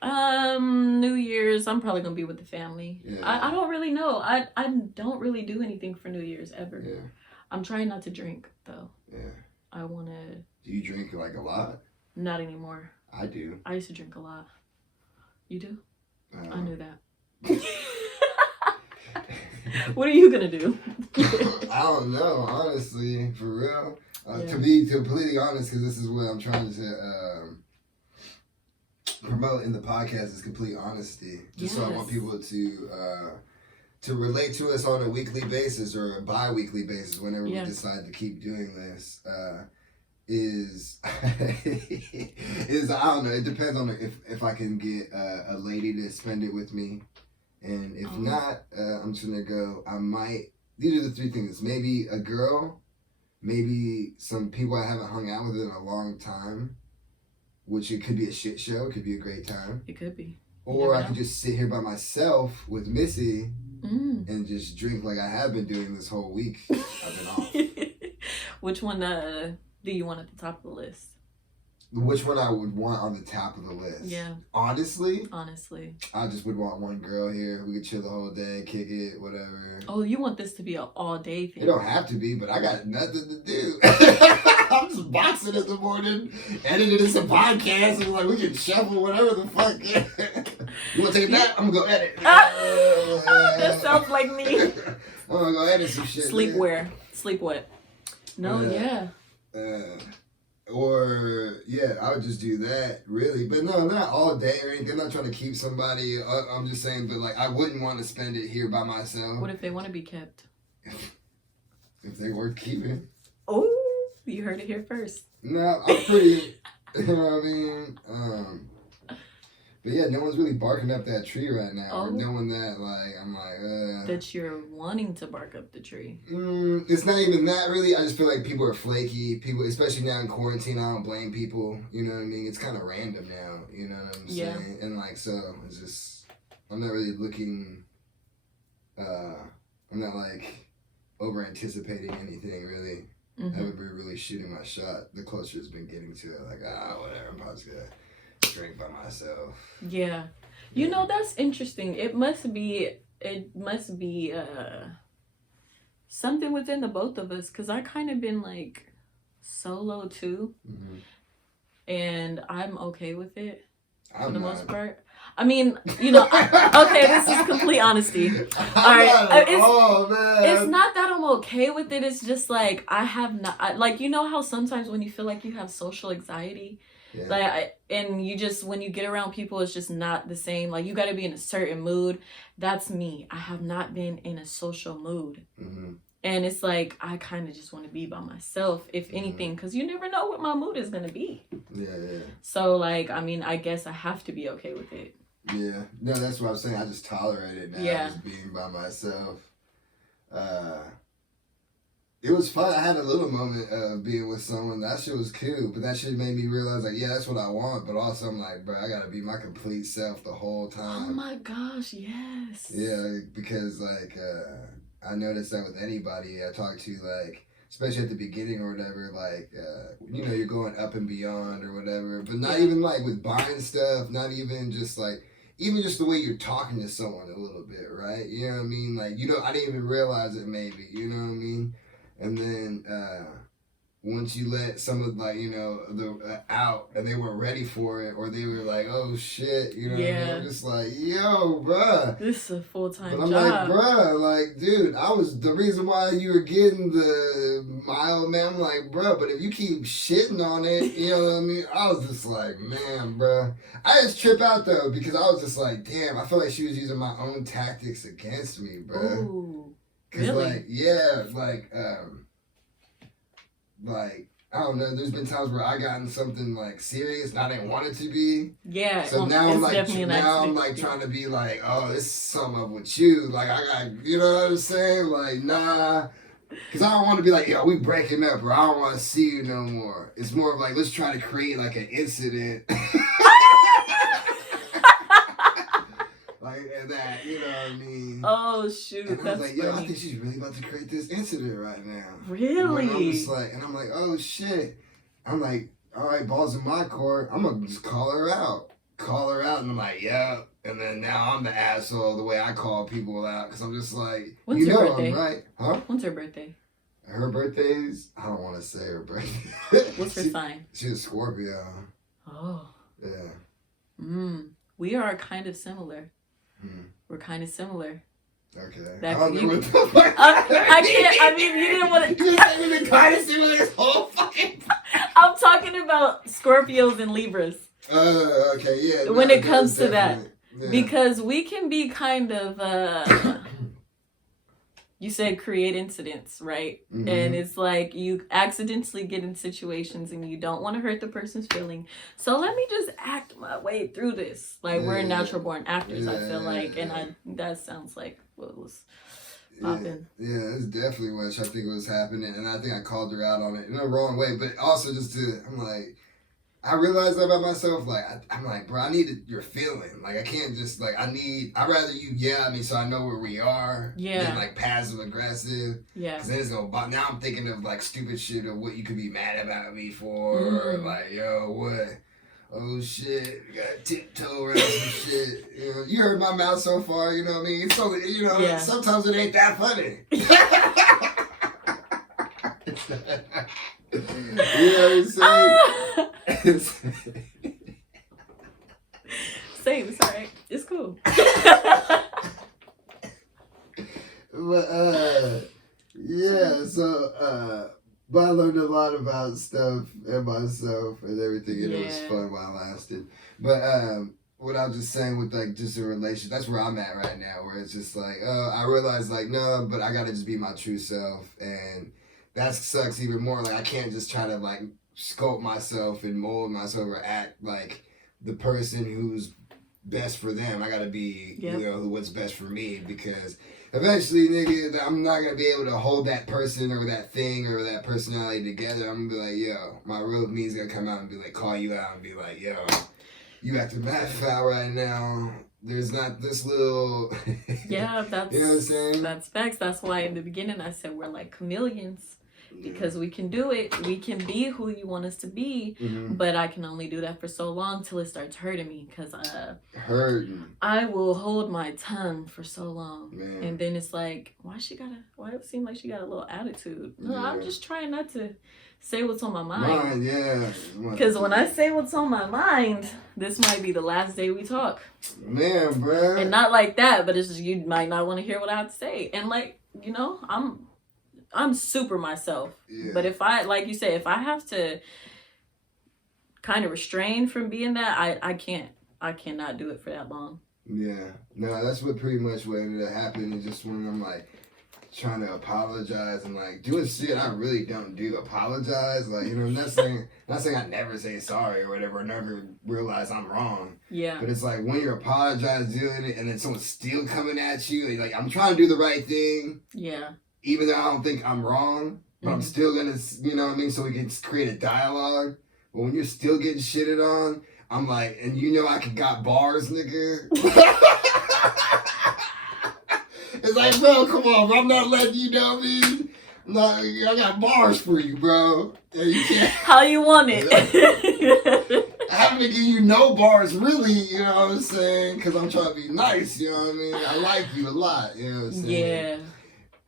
New Year's, I'm probably gonna be with the family. Yeah. I don't really know. I don't really do anything for New Year's ever. Yeah. I'm trying not to drink though. Yeah. I wanna. Do you drink a lot? Not anymore. I do. I used to drink a lot. You do? I knew that. What are you gonna do? I don't know, honestly, for real. To be completely honest, because this is what I'm trying to promote in the podcast is complete honesty. So I want people to relate to us on a weekly basis or a bi-weekly basis whenever we decide to keep doing this. Is I don't know. It depends on if I can get a lady to spend it with me, and if not, I'm just gonna go. I might. These are the three things. Maybe a girl, maybe some people I haven't hung out with in a long time. Which it could be a shit show. It could be a great time. It could be. Or I could just sit here by myself with Missy and just drink like I have been doing this whole week. I've been off. Which one do you want at the top of the list? Which one I would want on the top of the list? Yeah. Honestly, I just would want one girl here. We could chill the whole day, kick it, whatever. Oh, you want this to be an all-day thing? It don't have to be, but I got nothing to do. I'm just boxing in the morning, editing some podcasts, and we can shuffle whatever the fuck. You want to take a nap? I'm going to go edit. That sounds like me. I'm going to go edit some shit. Sleep where? Sleep what? No, Or, I would just do that, really. But no, not all day or anything. I'm not trying to keep somebody. I'm just saying, but I wouldn't want to spend it here by myself. What if they want to be kept? If they worth keeping. Oh, you heard it here first. No, I'm pretty, you know what I mean? But yeah, no one's really barking up that tree right now. Or knowing that, I'm like, that you're wanting to bark up the tree. It's not even that, really. I just feel like people are flaky. People, especially now in quarantine, I don't blame people. You know what I mean? It's kind of random now. You know what I'm saying? And, so, it's just, I'm not really looking, I'm not, over-anticipating anything, really. I haven't been really shooting my shot. The closer it's been getting to it, whatever, I'm probably just gonna drink by myself. Yeah. You know, that's interesting. It must be it must be something within the both of us, because I kind of been like solo too, and I'm okay with it for the most part. I mean, you know, okay, this is complete honesty. All right, it's not that I'm okay with it. It's just like I have not, like, you know how sometimes when you feel like you have social anxiety, like, and you just, when you get around people, it's just not the same. Like, you got to be in a certain mood. That's me. I have not been in a social mood. And it's like, I kind of just want to be by myself, if anything, because you never know what my mood is going to be. So, like, I mean, I guess I have to be okay with it. Yeah. No, that's what I'm saying. I just tolerate it now, just being by myself. It was fun. I had a little moment of being with someone. That shit was cool, but that shit made me realize, like, yeah, that's what I want. But also, I'm like, bro, I gotta be my complete self the whole time. Oh my gosh, yes. Yeah, because, like, I noticed that with anybody I talk to, like, especially at the beginning or whatever, like, you know, you're going up and beyond or whatever, but not even, like, with buying stuff, not even just, like, even just the way you're talking to someone a little bit, right? You know what I mean? Like, you know, I didn't even realize it maybe, you know what I mean? And then once you let some of, like, you know, the out and they weren't ready for it, or they were like, oh shit, you know what I mean? I'm just like, yo, bruh. This is a full-time job. But I'm like, bruh, like, dude, I was the reason why you were getting the mild man. I'm like, bruh, but if you keep shitting on it, you know what I mean? I was just like, man, bruh. I just trip out though, because I was just like, damn, I feel like she was using my own tactics against me, bruh. Ooh, really? Like, yeah, like, I don't know, there's been times where I gotten something, like, serious and I didn't want it to be. Yeah. So now I'm like trying to be like, oh, this is something up with you. Like, I got, you know what I'm saying? Like, nah. Because I don't want to be like, yo, we breaking up, or I don't want to see you no more. It's more of like, let's try to create, like, an incident. Like, and that, you know what I mean? Oh, shoot. And I was like, yo, I think she's really about to create this incident right now. Really? And I'm just like, and I'm like, oh, shit. I'm like, all right, balls in my court. I'm going to just call her out. And I'm like, yeah. And then now I'm the asshole the way I call people out, because I'm just like, when's you her know birthday? I'm right. Huh? When's her birthday? Her birthday's, I don't want to say her birthday. What's her sign? She's a Scorpio. Oh. Yeah. We are kind of similar. We're kind of similar. Okay. I don't know what the fuck. I can't. I mean, you didn't want to. You just been kind of similar this whole fucking. I'm talking about Scorpios and Libras. Okay, yeah. When it comes to that, because we can be kind of. You said create incidents, right? And it's like you accidentally get in situations and you don't want to hurt the person's feeling. So let me just act my way through this. Like, we're natural born actors, I feel like. And that sounds like what was popping. Yeah, it's definitely what I think was happening. And I think I called her out on it in the wrong way. But also I'm like, I realized that about myself. Like, I'm like, bro, I need your feeling. Like, I can't just, like, I'd rather you yell at me so I know where we are. Yeah. Than, like, passive aggressive. Yeah. Because then it's going to, now I'm thinking of, like, stupid shit of what you could be mad about me for. Or, like, yo, what? Oh, shit. You got to tiptoe around some shit. You know, you heard my mouth so far, you know what I mean? So, you know, sometimes it ain't that funny. You know what I'm saying? Same, it's alright. It's cool. But yeah, so but I learned a lot about stuff and myself and everything, and it was fun while it lasted. But what I was just saying with, like, just a relationship, that's where I'm at right now, where it's just like, I realize, like, no, but I gotta just be my true self, and that sucks even more. Like, I can't just try to, like, sculpt myself and mold myself or act like the person who's best for them. I gotta be, you know, what's best for me, because eventually, nigga, I'm not gonna be able to hold that person or that thing or that personality together. I'm gonna be like, yo, my real me's gonna come out and be like, call you out and be like, yo, you acting mad foul right now. There's not this little. Yeah, that's. You know what I'm saying? That's facts. That's why in the beginning I said we're like chameleons. because we can do it. We can be who you want us to be, but I can only do that for so long till it starts hurting me, because I will hold my tongue for so long, and then it's like, why it seem like she got a little attitude? No, I'm just trying not to say what's on my mind. Because when I say what's on my mind, this might be the last day we talk. Man, bro. And not like that, but it's just, you might not want to hear what I have to say. And like, you know, I'm super myself. Yeah. But if I, like you say, if I have to kind of restrain from being that, I cannot do it for that long. Yeah. No, that's what pretty much what ended up happening. Is just when I'm like trying to apologize and like doing shit I really don't do. Apologize, like, you know, I'm not saying I never say sorry or whatever, or never realize I'm wrong. Yeah. But it's like when you're apologizing doing it and then someone's still coming at you, and like, I'm trying to do the right thing. Yeah. Even though I don't think I'm wrong, but I'm still gonna, you know what I mean? So we can create a dialogue. But when you're still getting shitted on, I'm like, and you know I got bars, nigga. It's like, bro, come on, bro. I'm not letting you know me. I got bars for you, bro. You can't. How you want it? I haven't given you no bars, really, you know what I'm saying? Because I'm trying to be nice, you know what I mean? I like you a lot, you know what I'm saying? Yeah.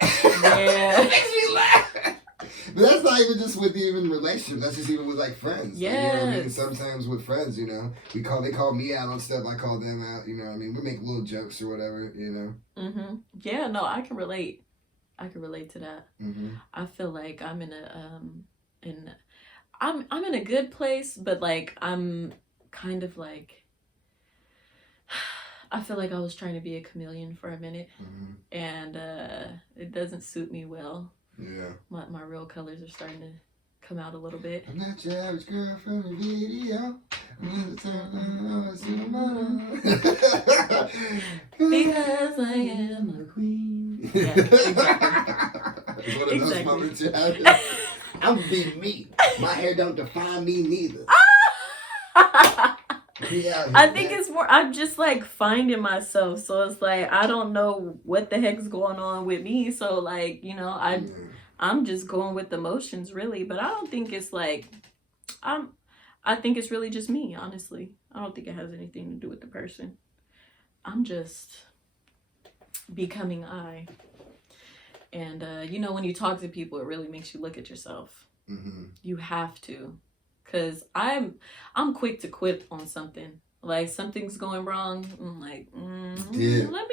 It makes me laugh. But that's not even just with even relationships. That's just even with like friends. Yeah. Like, you know what I mean? Sometimes with friends, you know, they call me out on stuff. I call them out. You know what I mean? We make little jokes or whatever. You know. Yeah. No, I can relate. I can relate to that. I feel like I'm in I'm in a good place, but like I'm kind of like, I feel like I was trying to be a chameleon for a minute, and it doesn't suit me well. Yeah. My real colors are starting to come out a little bit. I'm not your average girl from the video. Because I am a queen. Yeah, exactly. It's one of those moments you have. I'm being me. My hair don't define me neither. I think it's more, I'm just like finding myself, so it's like I don't know what the heck's going on with me, so like, you know, I'm just going with the motions, really. But I don't think it's like I think it's really just me, honestly. I don't think it has anything to do with the person. I'm just becoming I. And you know, when you talk to people, it really makes you look at yourself. You have to. Because I'm quick to quit on something. Like, something's going wrong. I'm like, let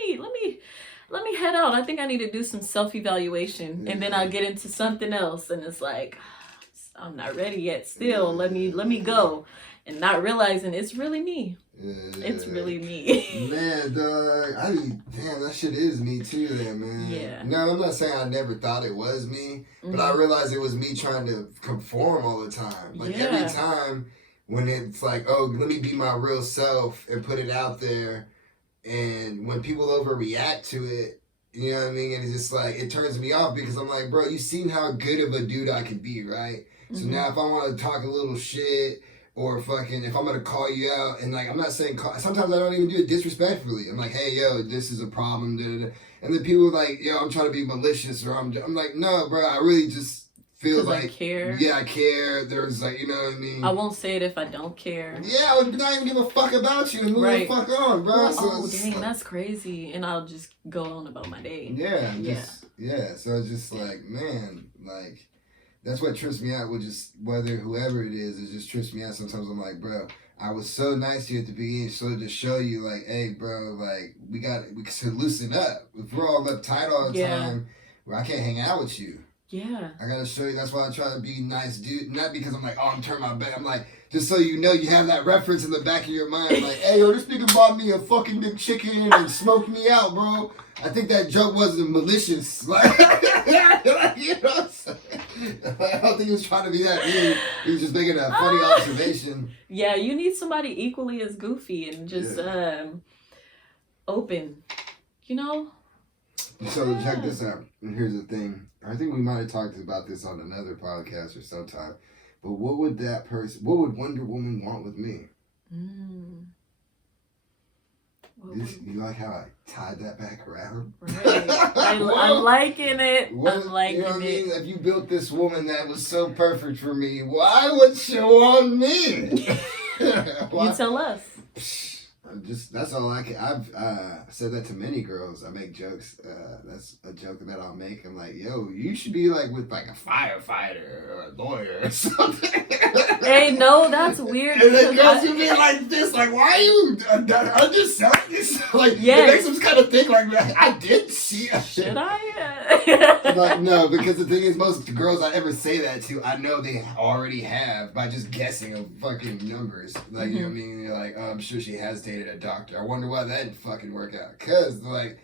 me head out. I think I need to do some self-evaluation. And then I'll get into something else. And it's like, I'm not ready yet still. Let me go. And not realizing it's really me. It's really me. Man, dog. Damn, that shit is me too then, man. Yeah. No, I'm not saying I never thought it was me, but I realized it was me trying to conform all the time. Like, every time when it's like, oh, let me be my real self and put it out there, and when people overreact to it, you know what I mean? And it's just like, it turns me off, because I'm like, bro, you've seen how good of a dude I can be, right? So now if I want to talk a little shit, or fucking, if I'm going to call you out, and like, I'm not saying, sometimes I don't even do it disrespectfully. I'm like, hey, yo, this is a problem. Da, da, da. And then people are like, yo, I'm trying to be malicious, or I'm like, no, bro, I really just feel like, I care. Yeah, I care. There's like, you know what I mean? I won't say it if I don't care. Yeah, I would not even give a fuck about you and move the fuck on, bro. Well, so dang, that's crazy. And I'll just go on about my day. Yeah. So it's just like, man, like, that's what trips me out with just whoever it is just trips me out. Sometimes I'm like, bro, I was so nice to you at the beginning, so to show you, like, hey, bro, like, we should loosen up. If we're all uptight all the time, I can't hang out with you. Yeah. I gotta show you. That's why I try to be nice, dude. Not because I'm like, oh, I'm turning my back. I'm like, just so you know, you have that reference in the back of your mind. Like, hey, yo, this nigga bought me a fucking big chicken and smoked me out, bro. I think that joke wasn't malicious. Like, you know what I'm saying? I don't think he was trying to be that mean. He was just making a funny observation. Yeah, you need somebody equally as goofy and just open, you know? So check this out. And here's the thing. I think we might have talked about this on another podcast or sometime. But what would Wonder Woman want with me? You like how I tied that back around? Right. I'm liking it. I'm liking you know what it. I mean? If you built this woman that was so perfect for me, why would she want me? You tell us. That's all I can. I've said that to many girls. I make jokes. That's a joke that I'll make. I'm like, yo, you should be like with like a firefighter or a lawyer or something. Hey, no, that's weird. And then girls would be like this, like, why are you underselling this? Like, it makes them kind of think like, I did see a shit. Should I? Like, no, because the thing is, most girls I ever say that to, I know they already have by just guessing of fucking numbers. Like, you know what I mean? You're like, oh, I'm sure she has dated a doctor. I wonder why that didn't fucking work out. Cause like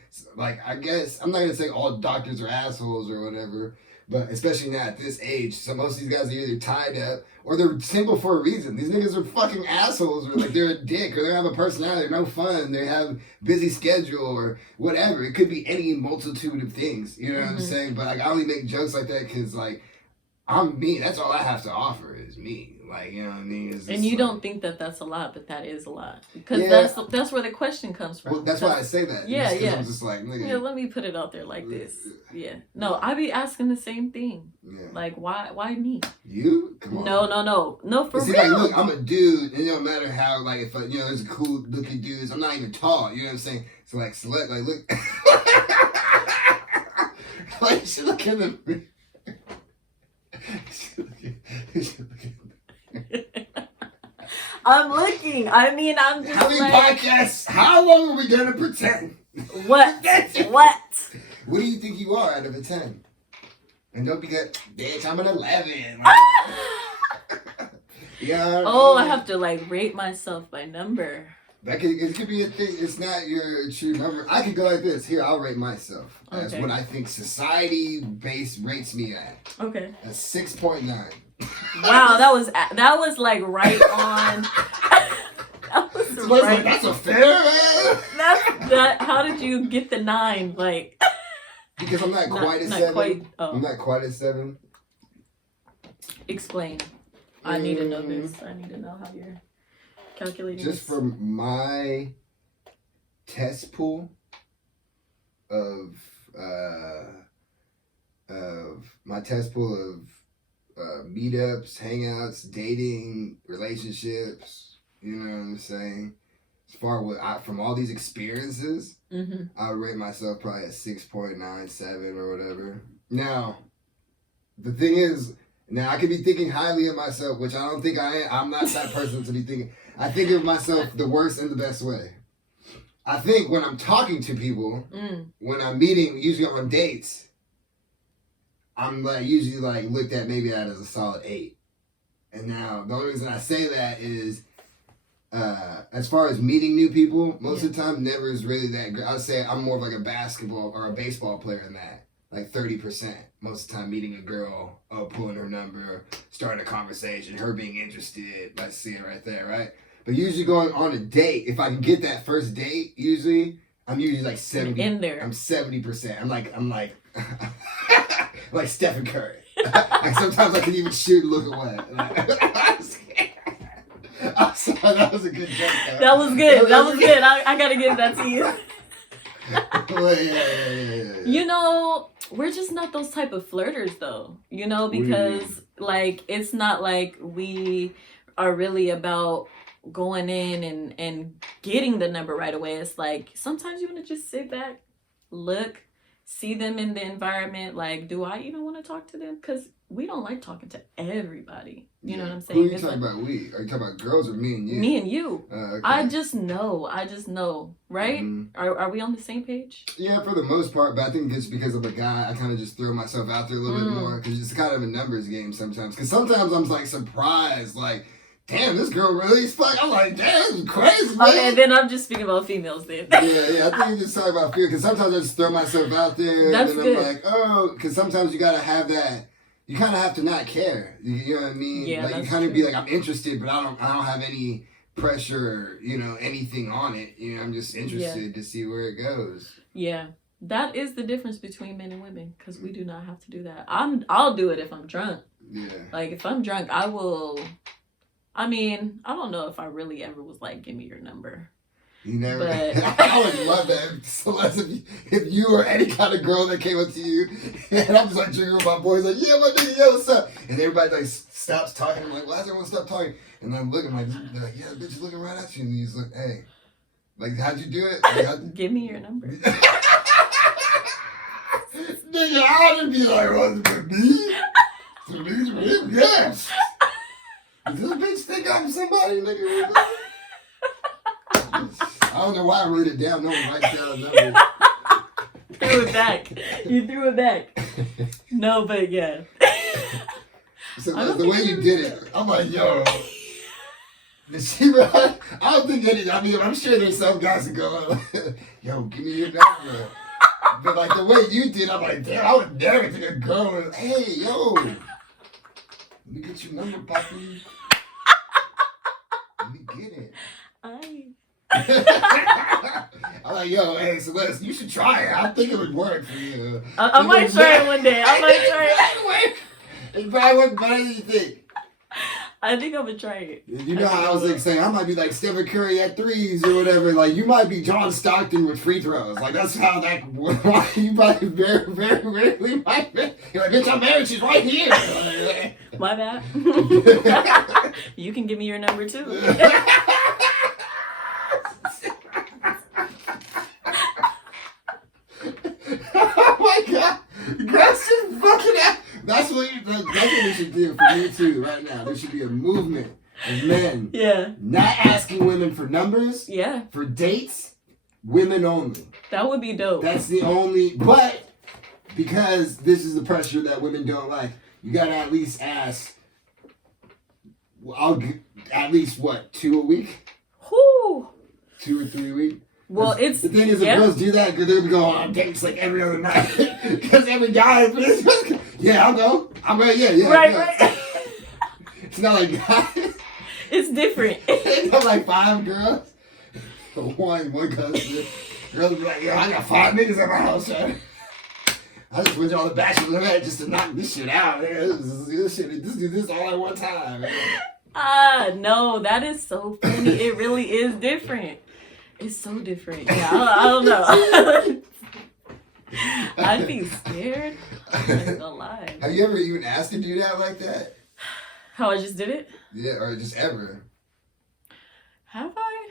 I guess I'm not gonna say all doctors are assholes or whatever, but especially not at this age. So most of these guys are either tied up or they're single for a reason. These niggas are fucking assholes, or like they're a dick, or they have a personality, they're no fun, they have busy schedule or whatever. It could be any multitude of things. You know what I'm saying? But like, I only make jokes like that because like I'm me. That's all I have to offer is me. Like, you know what I mean? And you don't think that that's a lot, but that is a lot. Because that's where the question comes from. Well, that's why I say that. Yeah, I'm just like, nigga. Yeah, let me put it out there like this. Yeah. No, I be asking the same thing. Yeah. Like, why me? You? Come on. No, for real. Like, look, I'm a dude, and it don't matter how, like, if, there's a cool looking dudes, I'm not even tall, you know what I'm saying? So, like, Celeste, like, look. Like, she look at the... I'm looking. I mean, I'm just how many podcasts? How long are we gonna pretend? What? What do you think you are out of a 10? And don't be good, bitch, I'm an 11. Yeah. Oh, I have to like rate myself by number. It could be a thing. It's not your true number. I could go like this. Here, I'll rate myself as what I think society rates me at. Okay. A 6.9. Wow, that was like right on. That was so right. Like, that's a fair. How did you get the 9? Like. Because I'm not quite a 7. I'm not quite a 7. Explain. I need to know this. I need to know how you're calculating. Just from my test pool of meetups, hangouts, dating, relationships. You know what I'm saying? As far from all these experiences, I would rate myself probably a 6.97 or whatever. Now, the thing is, now I could be thinking highly of myself, which I don't think I am. I'm not that person to be thinking. I think of myself the worst and the best way. I think when I'm talking to people, when I'm meeting, usually on dates, I'm like usually like looked at maybe at as a solid 8. And now the only reason I say that is, as far as meeting new people, most of the time never is really that great. I'd say I'm more of like a basketball or a baseball player in that. Like 30% most of the time meeting a girl, pulling her number, starting a conversation, her being interested. Let's see it right there, right? But usually going on a date, if I can get that first date, I'm usually like 70. In there. I'm 70%. I'm like like Stephen Curry. Like sometimes I can even shoot and look away. I'm sorry, that was a good joke. That was good. I gotta give that to you. Yeah. You know, we're just not those type of flirters though, you know, because like it's not like we are really about going in and getting the number right away. It's like sometimes you want to just sit back, look, see them in the environment. Like, do I even want to talk to them? Because we don't like talking to everybody. You know what I'm saying? Who are you talking about? Are you talking about girls or me and you? Me and you. Okay. I just know, right? Are we on the same page? Yeah, for the most part, but I think it's because I'm a guy, I kind of just throw myself out there a little bit more, because it's kind of a numbers game sometimes. Because sometimes I'm like surprised, like, damn, this girl really is fucking. I'm like, damn, this is crazy, man. Okay, then I'm just speaking about females then. yeah, I think you're just talking about fear, because sometimes I just throw myself out there, That's and then good. I'm like, oh, because sometimes you gotta have that. You kind of have to not care. You know what I mean? Yeah, like you kind of be like, I'm interested, but I don't have any pressure, anything on it. I'm just interested to see where it goes. Yeah, that is the difference between men and women, because we do not have to do that. I'll do it if I'm drunk. Yeah. Like if I'm drunk, I will. I mean, I don't know if I really ever was like, give me your number. You never. I would love that, Celeste, if you were any kind of girl that came up to you, and I'm just like drinking with my boys, like, yeah, my nigga, yo, what's up? And everybody like stops talking. I'm like, why does everyone stop talking? And I'm looking like, they're like, yeah, the bitch is looking right at you, and he's like, hey, like, how'd you do it? Like, give me your number. Nigga, I would be like, what's it for me? For me? Yes. Does this bitch think I'm somebody, nigga? I don't know why I wrote it down. No one writes down a number. Threw it back. You threw it back. No, but yeah. So the way you did it, I'm like, yo. Did she run? I don't think any. I mean, I'm sure there's some guys that go, yo, give me your number. But like the way you did, I'm like, damn, I would never think a girl was, hey, yo, let me get your number, Poppy. Let me get it. I'm like, yo, hey, Celeste, you should try it. I think it would work for you. I might try it one day. I might try it. It probably worked better than you think. I think I'm gonna try it. You know how I was like saying I might be like Stephen Curry at threes or whatever. Like you might be John Stockton with free throws. Like that's how that. You probably very, very rarely might be. You're like, bitch, I'm married. She's right here. My bad. You can give me your number too. Oh my god, that's just fucking out. That's what we should do for me too right now. There should be a movement of men. Yeah. Not asking women for numbers. Yeah. For dates, women only. That would be dope. That's the only. But because this is the pressure that women don't like, you gotta at least ask. I'll at least what 2 a week. Whoo. 2 or 3 a week. Well, it's the thing is, if girls do that, because they'll go on dates like every other night. Because every guy, yeah, I'll go. I'm ready. Yeah. Right. It's not like guys. It's different. It's not like 5 girls. One cousin. Girls will be like, yo, I got 5 niggas at my house, man. I just went to all the bachelorette just to knock this shit out. Just do this all at one time, man. No, that is so funny. It really is different. It's so different. Yeah, I don't know. I'd be scared. I'm not gonna lie. Have you ever even asked to do that like that? How I just did it? Yeah, or just ever. Have I?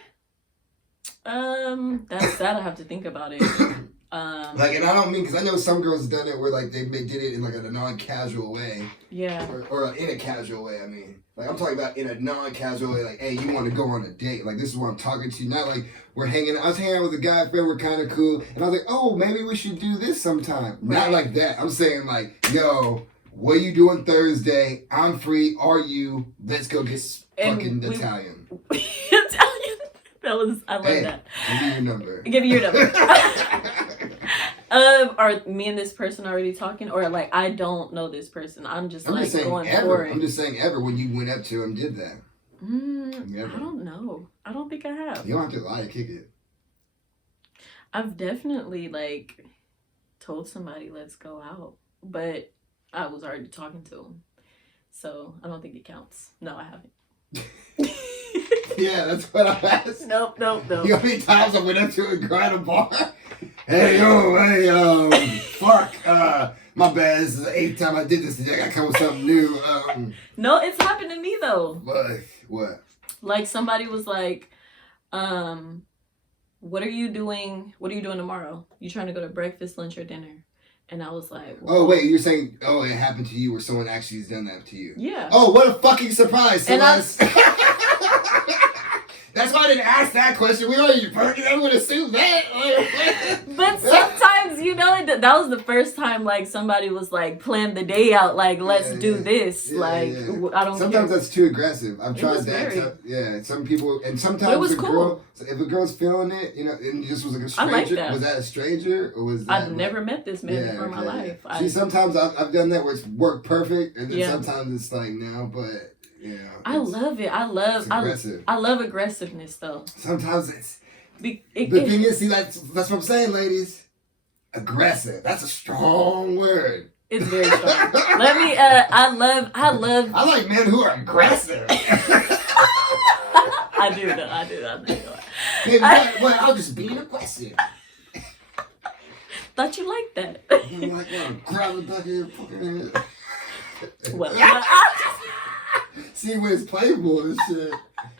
That's sad. I have to think about it. Like, and I don't mean, because I know some girls have done it where like they did it in like a non-casual way. Yeah. Or in a casual way. I mean, like I'm talking about in a non-casual way. Like, hey, you want to go on a date? Like, this is what I'm talking to you. Not like we're hanging. I was hanging out with a guy friend. We're kind of cool, and I was like, oh, maybe we should do this sometime. Right. Not like that. I'm saying like, yo, what are you doing Thursday? I'm free. Are you? Let's go get fucking Italian. Italian. Fellas, I love that. Give me your number. Give me your number. Are me and this person already talking, or like I don't know this person? I'm just like going for it. I'm just saying ever when you went up to him did that. I don't know. I don't think I have. You don't have to lie, kick it. I've definitely like told somebody let's go out, but I was already talking to him, so I don't think it counts. No, I haven't. Yeah, that's what I asked. Nope. You know how many times I went up to a girl at a bar? Hey, fuck, my bad, this is the 8th time I did this today. I gotta come with something new. No, it's happened to me though. What? Like somebody was like, what are you doing tomorrow? You trying to go to breakfast, lunch, or dinner? And I was like, well, oh, wait, you're saying, it happened to you where someone actually has done that to you? Yeah. Oh, what a fucking surprise, Celeste. That's why I didn't ask that question. We already everyone assumed that. But sometimes, that was the first time like somebody was like, plan the day out, like let's do this. I don't. Sometimes that's too aggressive. I've tried that. Some people, and sometimes it was cool. If a girl's feeling it, and this was like a stranger. I like that. Was that a stranger or was that? I've never met this man before in my life. See, sometimes I've done that where it's worked perfect, and then sometimes it's like no, but. Yeah, I love it. I love aggressiveness though. Sometimes the thing is, see, that's what I'm saying, ladies. Aggressive. That's a strong word. It's very strong. Let me. I love. I like men who are aggressive. I do. Hey, what? I'm just being aggressive. Thought you liked that. You like, grab the back of your fucking head. Well, see when it's playful and shit.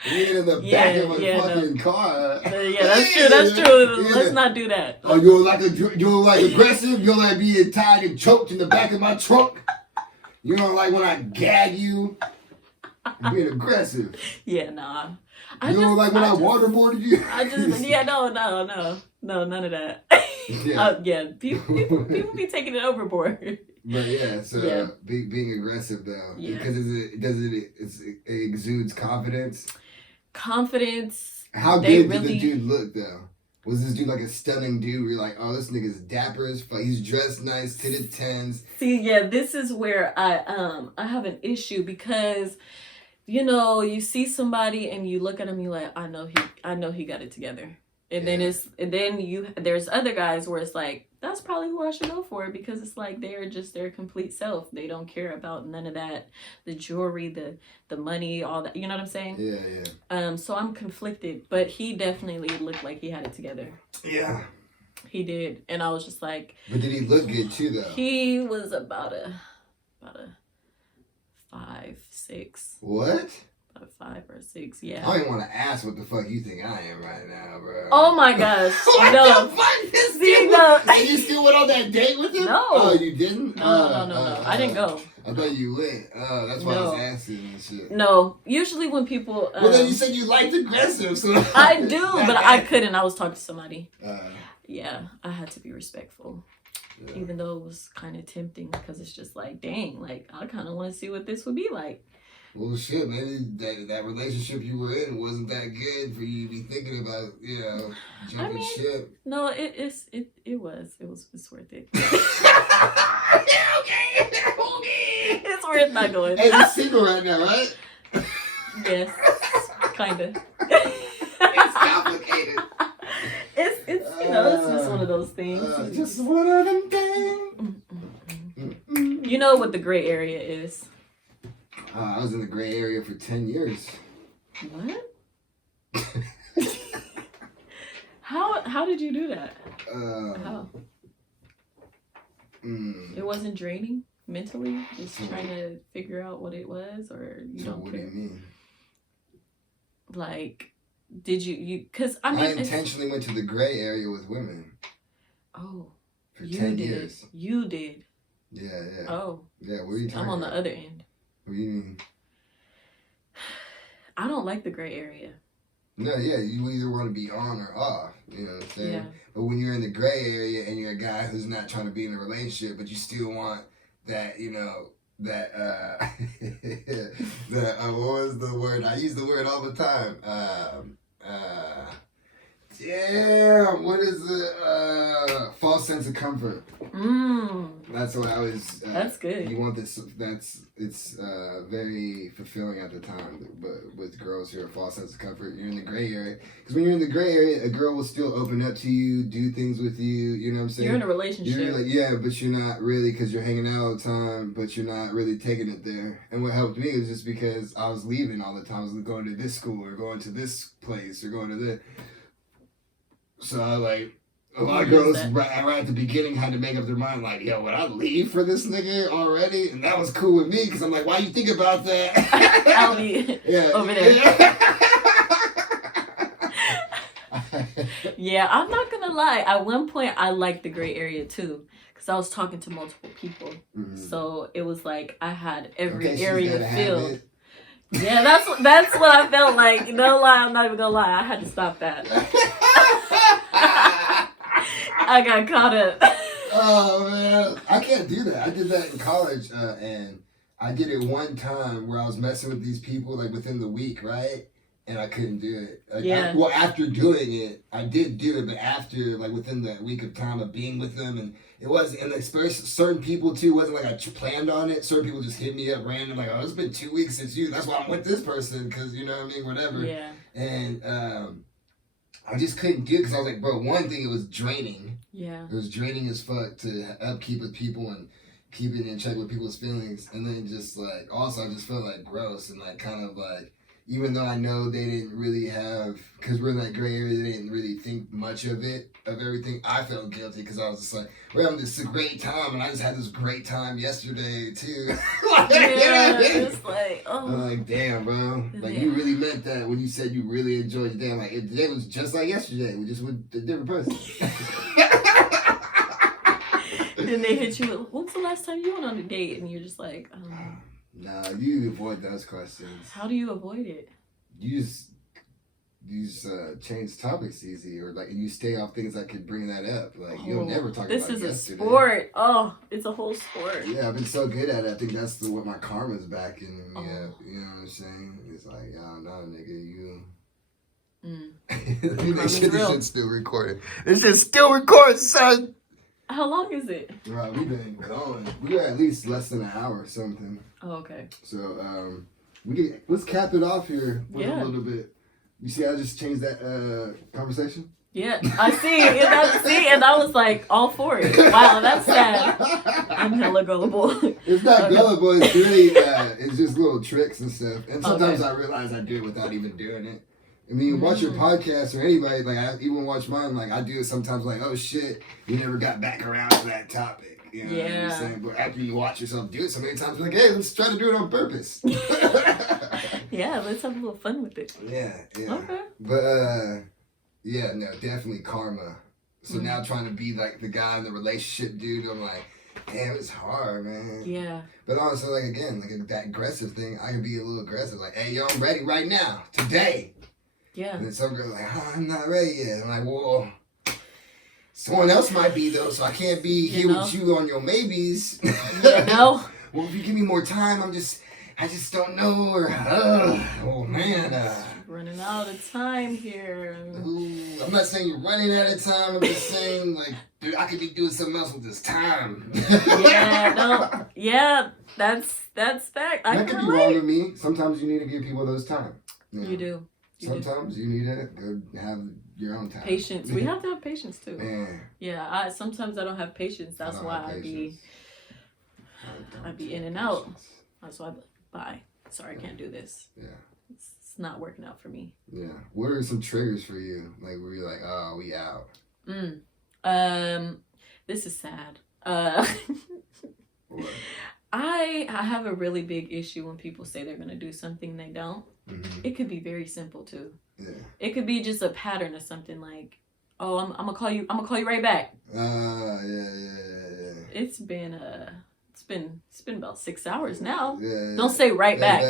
You ain't in the back of a fucking car. Yeah, that's true. That's true. Let's not do that. Oh, you don't like aggressive? You don't like being tied and choked in the back of my trunk? You don't like when I gag you? I'm being aggressive. Yeah, nah. You don't like when I waterboarded you? No, none of that. Yeah, people be taking it overboard. But yeah, so being aggressive though, because it exudes confidence. Confidence. How good did the dude look though? Was this dude like a stunning dude where you're like, oh, this nigga's dapper as fuck, he's dressed nice to the tens? See, this is where I have an issue because, you see somebody and you look at him, you're like, I know he got it together. And then there's other guys where it's like, that's probably who I should go for, because it's like they're just their complete self. They don't care about none of that, the jewelry, the money, all that. You know what I'm saying? Yeah. So I'm conflicted, but he definitely looked like he had it together. Yeah. He did, and I was just like. But did he look good too, though? He was about a 5, 6. What? A 5 or 6, yeah. I don't even want to ask what the fuck you think I am right now, bro. Oh my gosh. What no. the fuck? And you still went on that date with him? No. Oh, you didn't? No. I didn't go. I thought you went. That's why I was asking and shit. No. Usually when people... well, then you said you liked aggressive, so... I do, but I couldn't. I was talking to somebody. Yeah, I had to be respectful. Yeah. Even though it was kind of tempting, because it's just like, dang, like, I kind of want to see what this would be like. Well, shit, maybe that relationship you were in wasn't that good for you to be thinking about, jumping ship. No, it's worth it. Okay. It's worth not going. Hey, you're single right now, right? Yes, kinda. It's complicated. It's it's just one of those things. Just one of them things. You know what the gray area is? I was in the gray area for 10 years. What? How did you do that? How? It wasn't draining mentally? Just trying to figure out what it was, or you don't care? What do you mean? Like, did you because I intentionally went to the gray area with women. Oh. For 10 years. You did. Yeah. Oh. Yeah, what are you talking about? I'm on the other end. What do you mean? I don't like the gray area. No, yeah, you either want to be on or off, you know what I'm saying? Yeah. But when you're in the gray area and you're a guy who's not trying to be in a relationship, but you still want that, what was the word? I use the word all the time. What is it? False sense of comfort. That's what I was. That's good. You want this? It's very fulfilling at the time. But with girls who are false sense of comfort, you're in the gray area. Because when you're in the gray area, a girl will still open up to you, do things with you. You know what I'm saying? You're in a relationship. You're like, but you're not really, because you're hanging out all the time, but you're not really taking it there. And what helped me was just because I was leaving all the time. I was going to this school or going to this place or going to this. So I a lot of girls right at the beginning had to make up their mind like, yo, would I leave for this nigga already? And that was cool with me because I'm like, why you think about that? I'll be over there. Yeah, I'm not gonna lie. At one point, I liked the gray area too because I was talking to multiple people. So it was like I had every area filled. Yeah, that's what I felt like. No lie, I'm not even gonna lie. I had to stop that. I got caught up. Oh man, I can't do that. I did that in college, and I did it one time where I was messing with these people like within the week, right? And I couldn't do it. After doing it, I did do it, but after within the week of time of being with them, and it wasn't. And certain people too wasn't like I planned on it. Certain people just hit me up random, like, "Oh, it's been 2 weeks since you. That's why I'm with this person, because you know what I mean, whatever." Yeah. And I just couldn't do it because I was like, bro, one thing, it was draining. Yeah. It was draining as fuck to upkeep with people and keep it in check with people's feelings. And then just also I just felt like gross and kind of even though I know they didn't really have, because we're in that gray area, they didn't really think much of everything. I felt guilty because I was just like, we're having this great time, and I just had this great time yesterday too. It's like, oh. I'm like, damn, bro. Like, you really meant that when you said you really enjoyed it. Damn, like, today was just like yesterday. We just with a different person. Then they hit you with, when's the last time you went on a date? And you're just like, Nah, you avoid those questions. How do you avoid it? You just change topics easy, or like you stay off things that could bring that up. Like, you don't never talk about yesterday. This is a sport. Oh, it's a whole sport. Yeah, I've been so good at it. I think that's what my karma's backing me up. You know what I'm saying? It's like, no, nigga, you. This shit's still recording. This shit's still recording, son. How long is it? Right, we've been going. We're at least less than an hour or something. Oh, okay. So, let's cap it off here with a little bit. You see, I just changed that conversation. Yeah, I see. And I was like, all for it. Wow, that's sad. I'm hella gullible. It's not gullible. It's really, it's just little tricks and stuff. And sometimes I realize I do it without even doing it. I mean, you watch your podcast or anybody, like I even watch mine, like I do it sometimes like, oh shit, you never got back around to that topic. You know what I'm saying? But after you watch yourself do it so many times, you're like, hey, let's try to do it on purpose. Yeah, let's have a little fun with it. Yeah. Okay. But, no, definitely karma. So now trying to be like the guy in the relationship dude, I'm like, damn, it's hard, man. Yeah. But also, like, again, like that aggressive thing, I can be a little aggressive. Like, hey, yo, I'm ready right now, today. Yeah. And then some girl's like, I'm not ready yet. I'm like, well, someone else might be, though, so I can't be here with you on your maybes. No. Well, if you give me more time, I just don't know. Or, oh, man. Running out of time here. I'm not saying you're running out of time. I'm just saying, like, dude, I could be doing something else with this time. Yeah, that's fact. That could be wrong with me. Sometimes you need to give people those time. You do. Sometimes you need to go have your own time. Patience. We have to have patience too. Yeah. Sometimes I don't have patience. That's why I be in and out. That's why bye. Sorry, I can't do this. Yeah. It's not working out for me. Yeah. What are some triggers for you? Like where you're like, oh, we out. This is sad. What? I have a really big issue when people say they're gonna do something they don't. Mm-hmm. It could be very simple too. Yeah. It could be just a pattern or something like, oh, I'm gonna call you right back. Yeah. It's been about 6 hours now. Yeah. Don't say right back.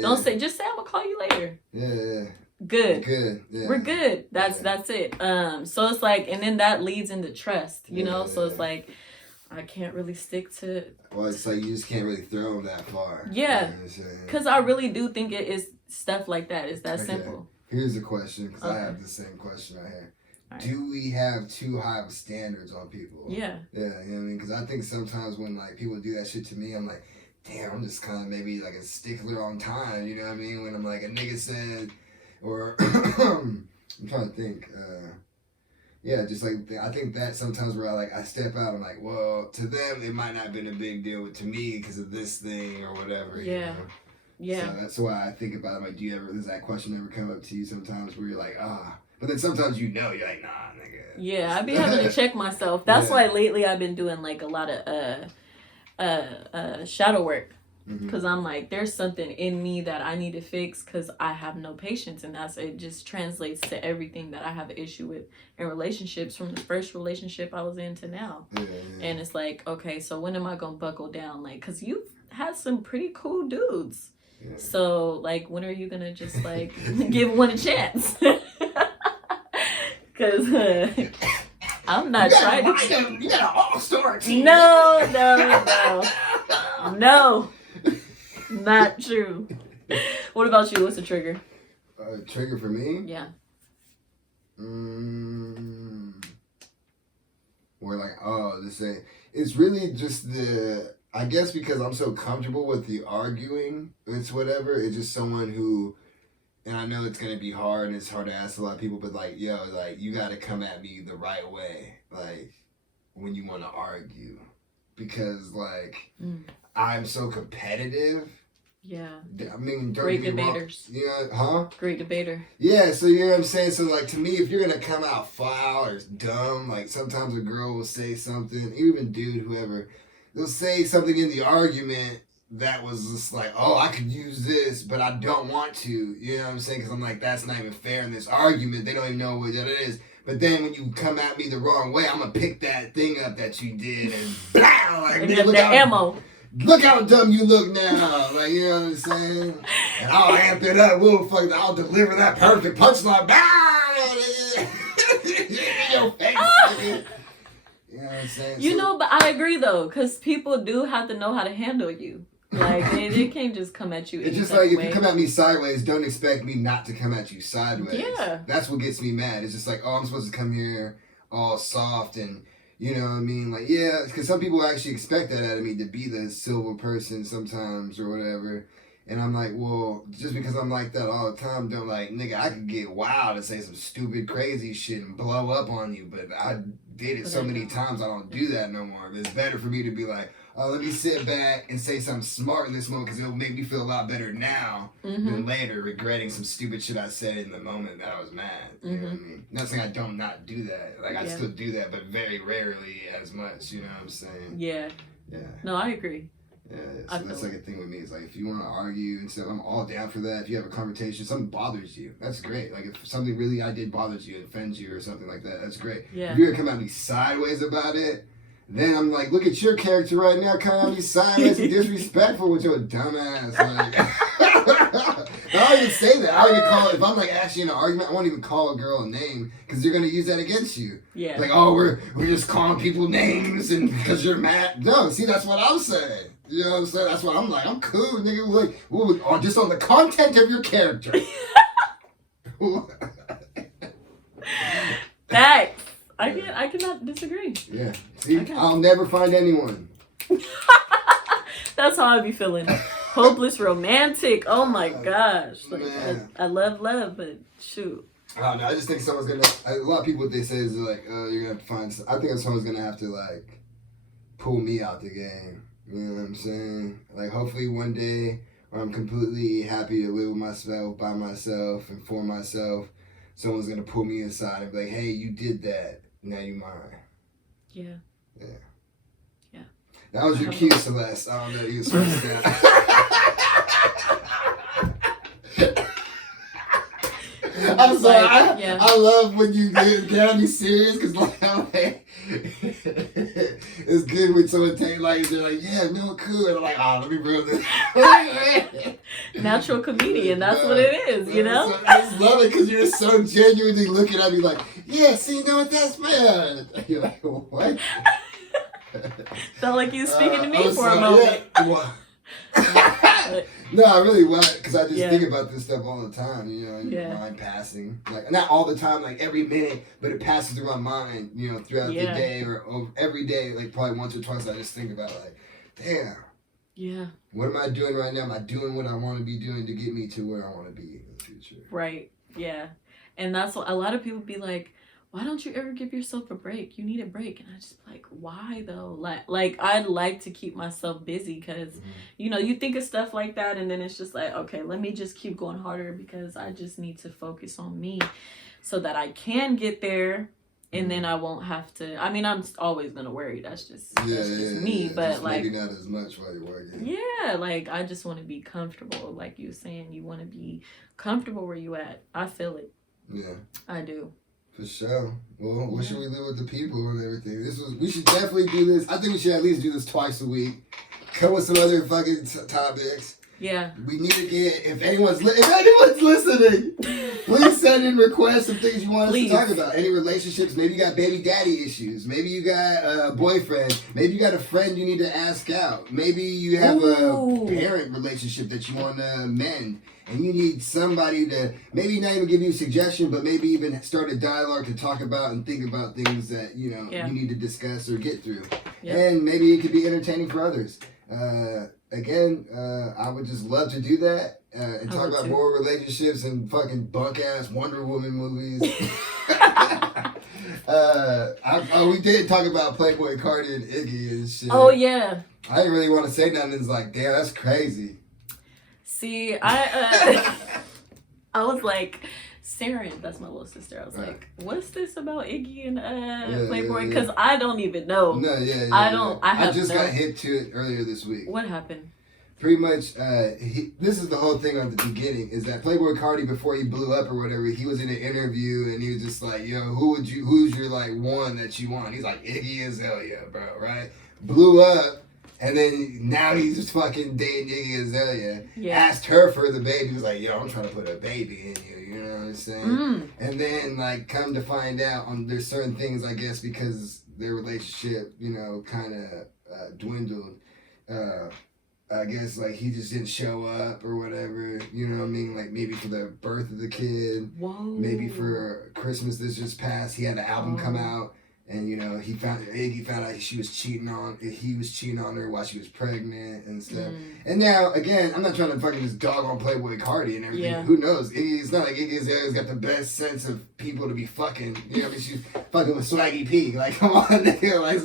Don't say, just say I'm gonna call you later. Yeah. Good. Yeah. We're good. That's it. So it's like, and then that leads into trust, you know? So it's like, I can't really stick to... Well, it's like you just can't really throw them that far. Yeah. Because I really do think it is stuff like that. It's that simple. Here's a question, because I have the same question right here. Right. Do we have too high of standards on people? Yeah. Yeah, you know what I mean? Because I think sometimes when like people do that shit to me, I'm like, damn, I'm just kind of maybe like a stickler on time, you know what I mean? When I'm like, a nigga said, or I'm trying to think, yeah, just like, I think that sometimes where I step out, I'm like, well, to them, it might not have been a big deal, but to me, because of this thing or whatever, you know? Yeah. So that's why I think about it. Like, does that question ever come up to you sometimes where you're like, but then sometimes you're like, nah, nigga. Yeah, I be having to check myself. That's why lately I've been doing like a lot of shadow work. Because I'm like, there's something in me that I need to fix because I have no patience. And it just translates to everything that I have an issue with in relationships from the first relationship I was in to now. Yeah. And it's like, okay, so when am I going to buckle down? Like, because you've had some pretty cool dudes. Yeah. So, like, when are you going to just, like, give one a chance? Because I'm not trying to... You got an all-star team. No. Not true. What about you? What's a trigger? Trigger for me? Yeah. Or like, this ain't. It's really just I guess because I'm so comfortable with the arguing, it's whatever. It's just someone who, and I know it's gonna be hard and it's hard to ask a lot of people, but like, yo, like you gotta come at me the right way, like when you want to argue, because like. I'm so competitive Yeah. I mean, don't great get me debaters. Wrong. Yeah, huh? Great debater. Yeah, so you know what I'm saying? So like to me, if you're gonna come out foul or dumb, like sometimes a girl will say something, even dude, whoever, they'll say something in the argument that was just like, oh, I could use this, but I don't want to. You know what I'm saying? Because I'm like, that's not even fair in this argument. They don't even know what that is. But then when you come at me the wrong way, I'm gonna pick that thing up that you did and blah, like, and look how, ammo. Look how dumb you look now. Like, you know what I'm saying? And I'll amp it up. I'll deliver that perfect punchline. In your face, nigga. You know what I'm saying? You know, but I agree though, because people do have to know how to handle you. Like, they can't just come at you. It's just like, if you come at me sideways, don't expect me not to come at you sideways. Yeah. That's what gets me mad. It's just like, oh, I'm supposed to come here all soft and, you know what I mean? Like, yeah, because some people actually expect that out of me, to be the silver person sometimes or whatever. And I'm like, well, just because I'm like that all the time, don't like, nigga, I could get wild and say some stupid, crazy shit and blow up on you. But I did it so many times, I don't do that no more. It's better for me to be like, oh, let me sit back and say something smart in this moment because it'll make me feel a lot better now than later regretting some stupid shit I said in the moment that I was mad. You know what I mean? Not saying I don't not do that. Like, I still do that, but very rarely as much. You know what I'm saying? Yeah. Yeah. No, I agree. Yeah, so that's like a thing with me. It's like, if you want to argue and stuff, I'm all down for that. If you have a conversation, something bothers you, that's great. Like, if something really I did bothers you, offends you or something like that, that's great. Yeah. If you're going to come at me sideways about it, then I'm like, look at your character right now, coming at me sideways and disrespectful with your dumb ass. Like, I don't even say that. I don't even call it, if I'm like actually in an argument, I won't even call a girl a name because you're going to use that against you. Yeah. Like, oh, we're just calling people names and because you're mad. No, see, that's what I'm saying. You know what I'm saying? That's what I'm like. I'm cool, nigga. Like, well, just on the content of your character. Facts. I cannot disagree. Yeah. See, I'll never find anyone. That's how I be feeling. Hopeless romantic. Oh my gosh. Like, I love, but shoot. I don't know. I just think someone's gonna. A lot of people, what they say is like, oh, you're gonna have to find. I think someone's gonna have to like pull me out the game. You know what I'm saying? Like, hopefully one day where I'm completely happy to live with myself, by myself, and for myself, someone's going to pull me aside and be like, hey, you did that. Now you mine. Yeah. Yeah. Yeah. That was your cue, Celeste. I don't know. You was supposed to I'm sorry. I love when you get me serious because like, it's good when someone take like they're like, yeah, no, cool. And I'm like, oh, let me bring this. Natural comedian. That's what it is, you know? So, I just love it because you're so genuinely looking at me like, yeah, see, no, that's bad. You're like, what? Felt like you were speaking to me for a moment. Yeah. No, I really want, because I just think about this stuff all the time, you know, your mind passing. Like, not all the time, like every minute, but it passes through my mind, you know, throughout the day or every day, like probably once or twice I just think about like, damn. Yeah. What am I doing right now? Am I doing what I want to be doing to get me to where I want to be in the future? Right. Yeah. And that's what a lot of people be like, why don't you ever give yourself a break? You need a break. And I just like, why though? Like I'd like to keep myself busy because, you know, you think of stuff like that and then it's just like, okay, let me just keep going harder because I just need to focus on me so that I can get there and then I won't have to. I mean, I'm always going to worry. That's just me. But just like, maybe not as much while you're working. Yeah. Like I just want to be comfortable. Like you were saying, you want to be comfortable where you at. I feel it. Yeah. I do. For sure. Well, what should we do with the people and everything? We should definitely do this. I think we should at least do this twice a week. Come with some other fucking topics. Yeah. We need to get, if anyone's listening, please send in requests of things you want us to talk about. Any relationships. Maybe you got baby daddy issues. Maybe you got a boyfriend. Maybe you got a friend you need to ask out. Maybe you have a parent relationship that you want to mend. And you need somebody to maybe not even give you a suggestion, but maybe even start a dialogue to talk about and think about things that, you know, you need to discuss or get through. Yep. And maybe it could be entertaining for others. Again, I would just love to do that and talk about more relationships and fucking bunk-ass Wonder Woman movies. We did talk about Playboy Cardi and Iggy and shit. Oh, yeah. I didn't really want to say nothing. It's like, damn, that's crazy. See, I was like, Saren, that's my little sister. I was like, what's this about Iggy and Playboy? Because I don't even know. No, I just got hip to it earlier this week. What happened? Pretty much, this is the whole thing at the beginning, is that Playboy Carti, before he blew up or whatever, he was in an interview and he was just like, yo, who's your like one that you want? He's like, Iggy Azalea, bro, right? Blew up, and then now he's just fucking dating Iggy Azalea. Yeah. Asked her for the baby, he was like, yo, I'm trying to put a baby in you, you know what I'm saying? And then, like, come to find out, there's certain things, I guess, because their relationship, you know, kind of dwindled, I guess, like, he just didn't show up or whatever, you know what I mean? Like, maybe for the birth of the kid. Whoa. Maybe for Christmas this just passed, he had an album come out, and, you know, Iggy found out he was cheating on her while she was pregnant and stuff. And now, again, I'm not trying to fucking just dog on Playboy Carti and everything. Yeah. Who knows? It's not like Iggy Azalea's got the best sense of people to be fucking. You know what I mean? She's fucking with Swaggy P. Like, come on, nigga. Like,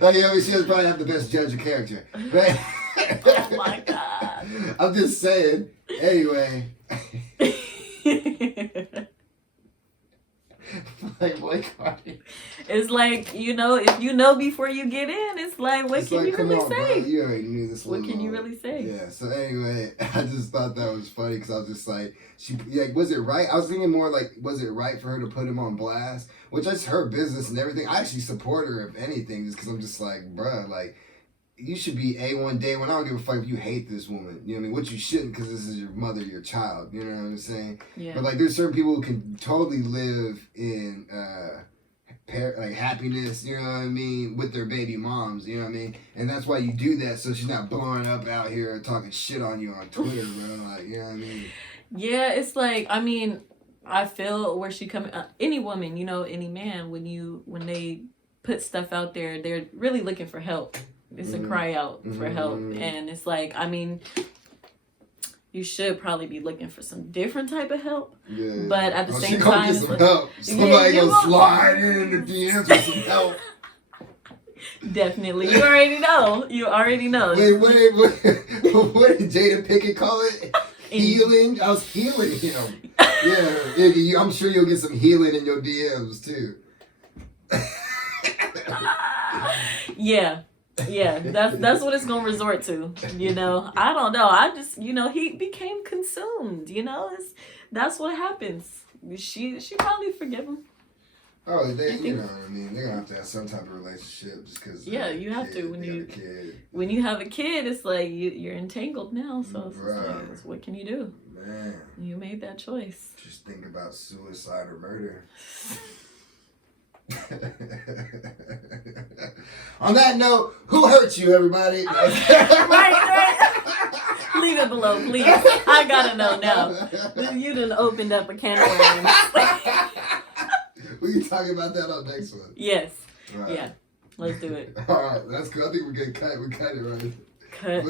like, you know, she doesn't probably have the best judge of character. Right? Oh my God. I'm just saying. Anyway. Playboy Carti. It's like, you know, if you know before you get in, it's like, what can you really say? Bro, you already knew this. What can you really say? Yeah, so anyway, I just thought that was funny because I was just like, was it right? I was thinking more like, was it right for her to put him on blast? Which that's her business and everything. I actually support her, if anything, just because I'm just like, bruh, like, you should be A1 day one. I don't give a fuck if you hate this woman. You know what I mean? Which you shouldn't, because this is your mother, your child. You know what I'm saying? Yeah. But like, there's certain people who can totally live in like happiness. You know what I mean? With their baby moms. You know what I mean? And that's why you do that, so she's not blowing up out here talking shit on you on Twitter, bro. Like, you know what I mean? Yeah, it's like, I mean, I feel where she coming. Any woman, you know, any man, when they put stuff out there, they're really looking for help. It's a cry out for help. And it's like, I mean, you should probably be looking for some different type of help. Yeah. But at the same time, get some help. Somebody gonna slide in the DMs with some help. Definitely. You already know. Wait. What did Jada Pinkett call it? Healing? I was healing him. Yeah, Iggy, I'm sure you'll get some healing in your DMs too. Yeah, that's what it's gonna resort to. You know, I don't know. I just, you know, he became consumed. You know, that's what happens. She probably forgive him. Oh, you know what I mean. They're gonna have to have some type of relationship just because. Yeah, you have to when you have a kid. It's like you're entangled now. So it's like, what can you do? Man, you made that choice. Just think about suicide or murder. On that note, who hurt you, everybody? right. Leave it below, please. I gotta know now. You done opened up a can of worms. We can talk about that on next one. Yes. Right. Yeah. Let's do it. All right. That's good. I think we're getting cut. We cut it right. Cut.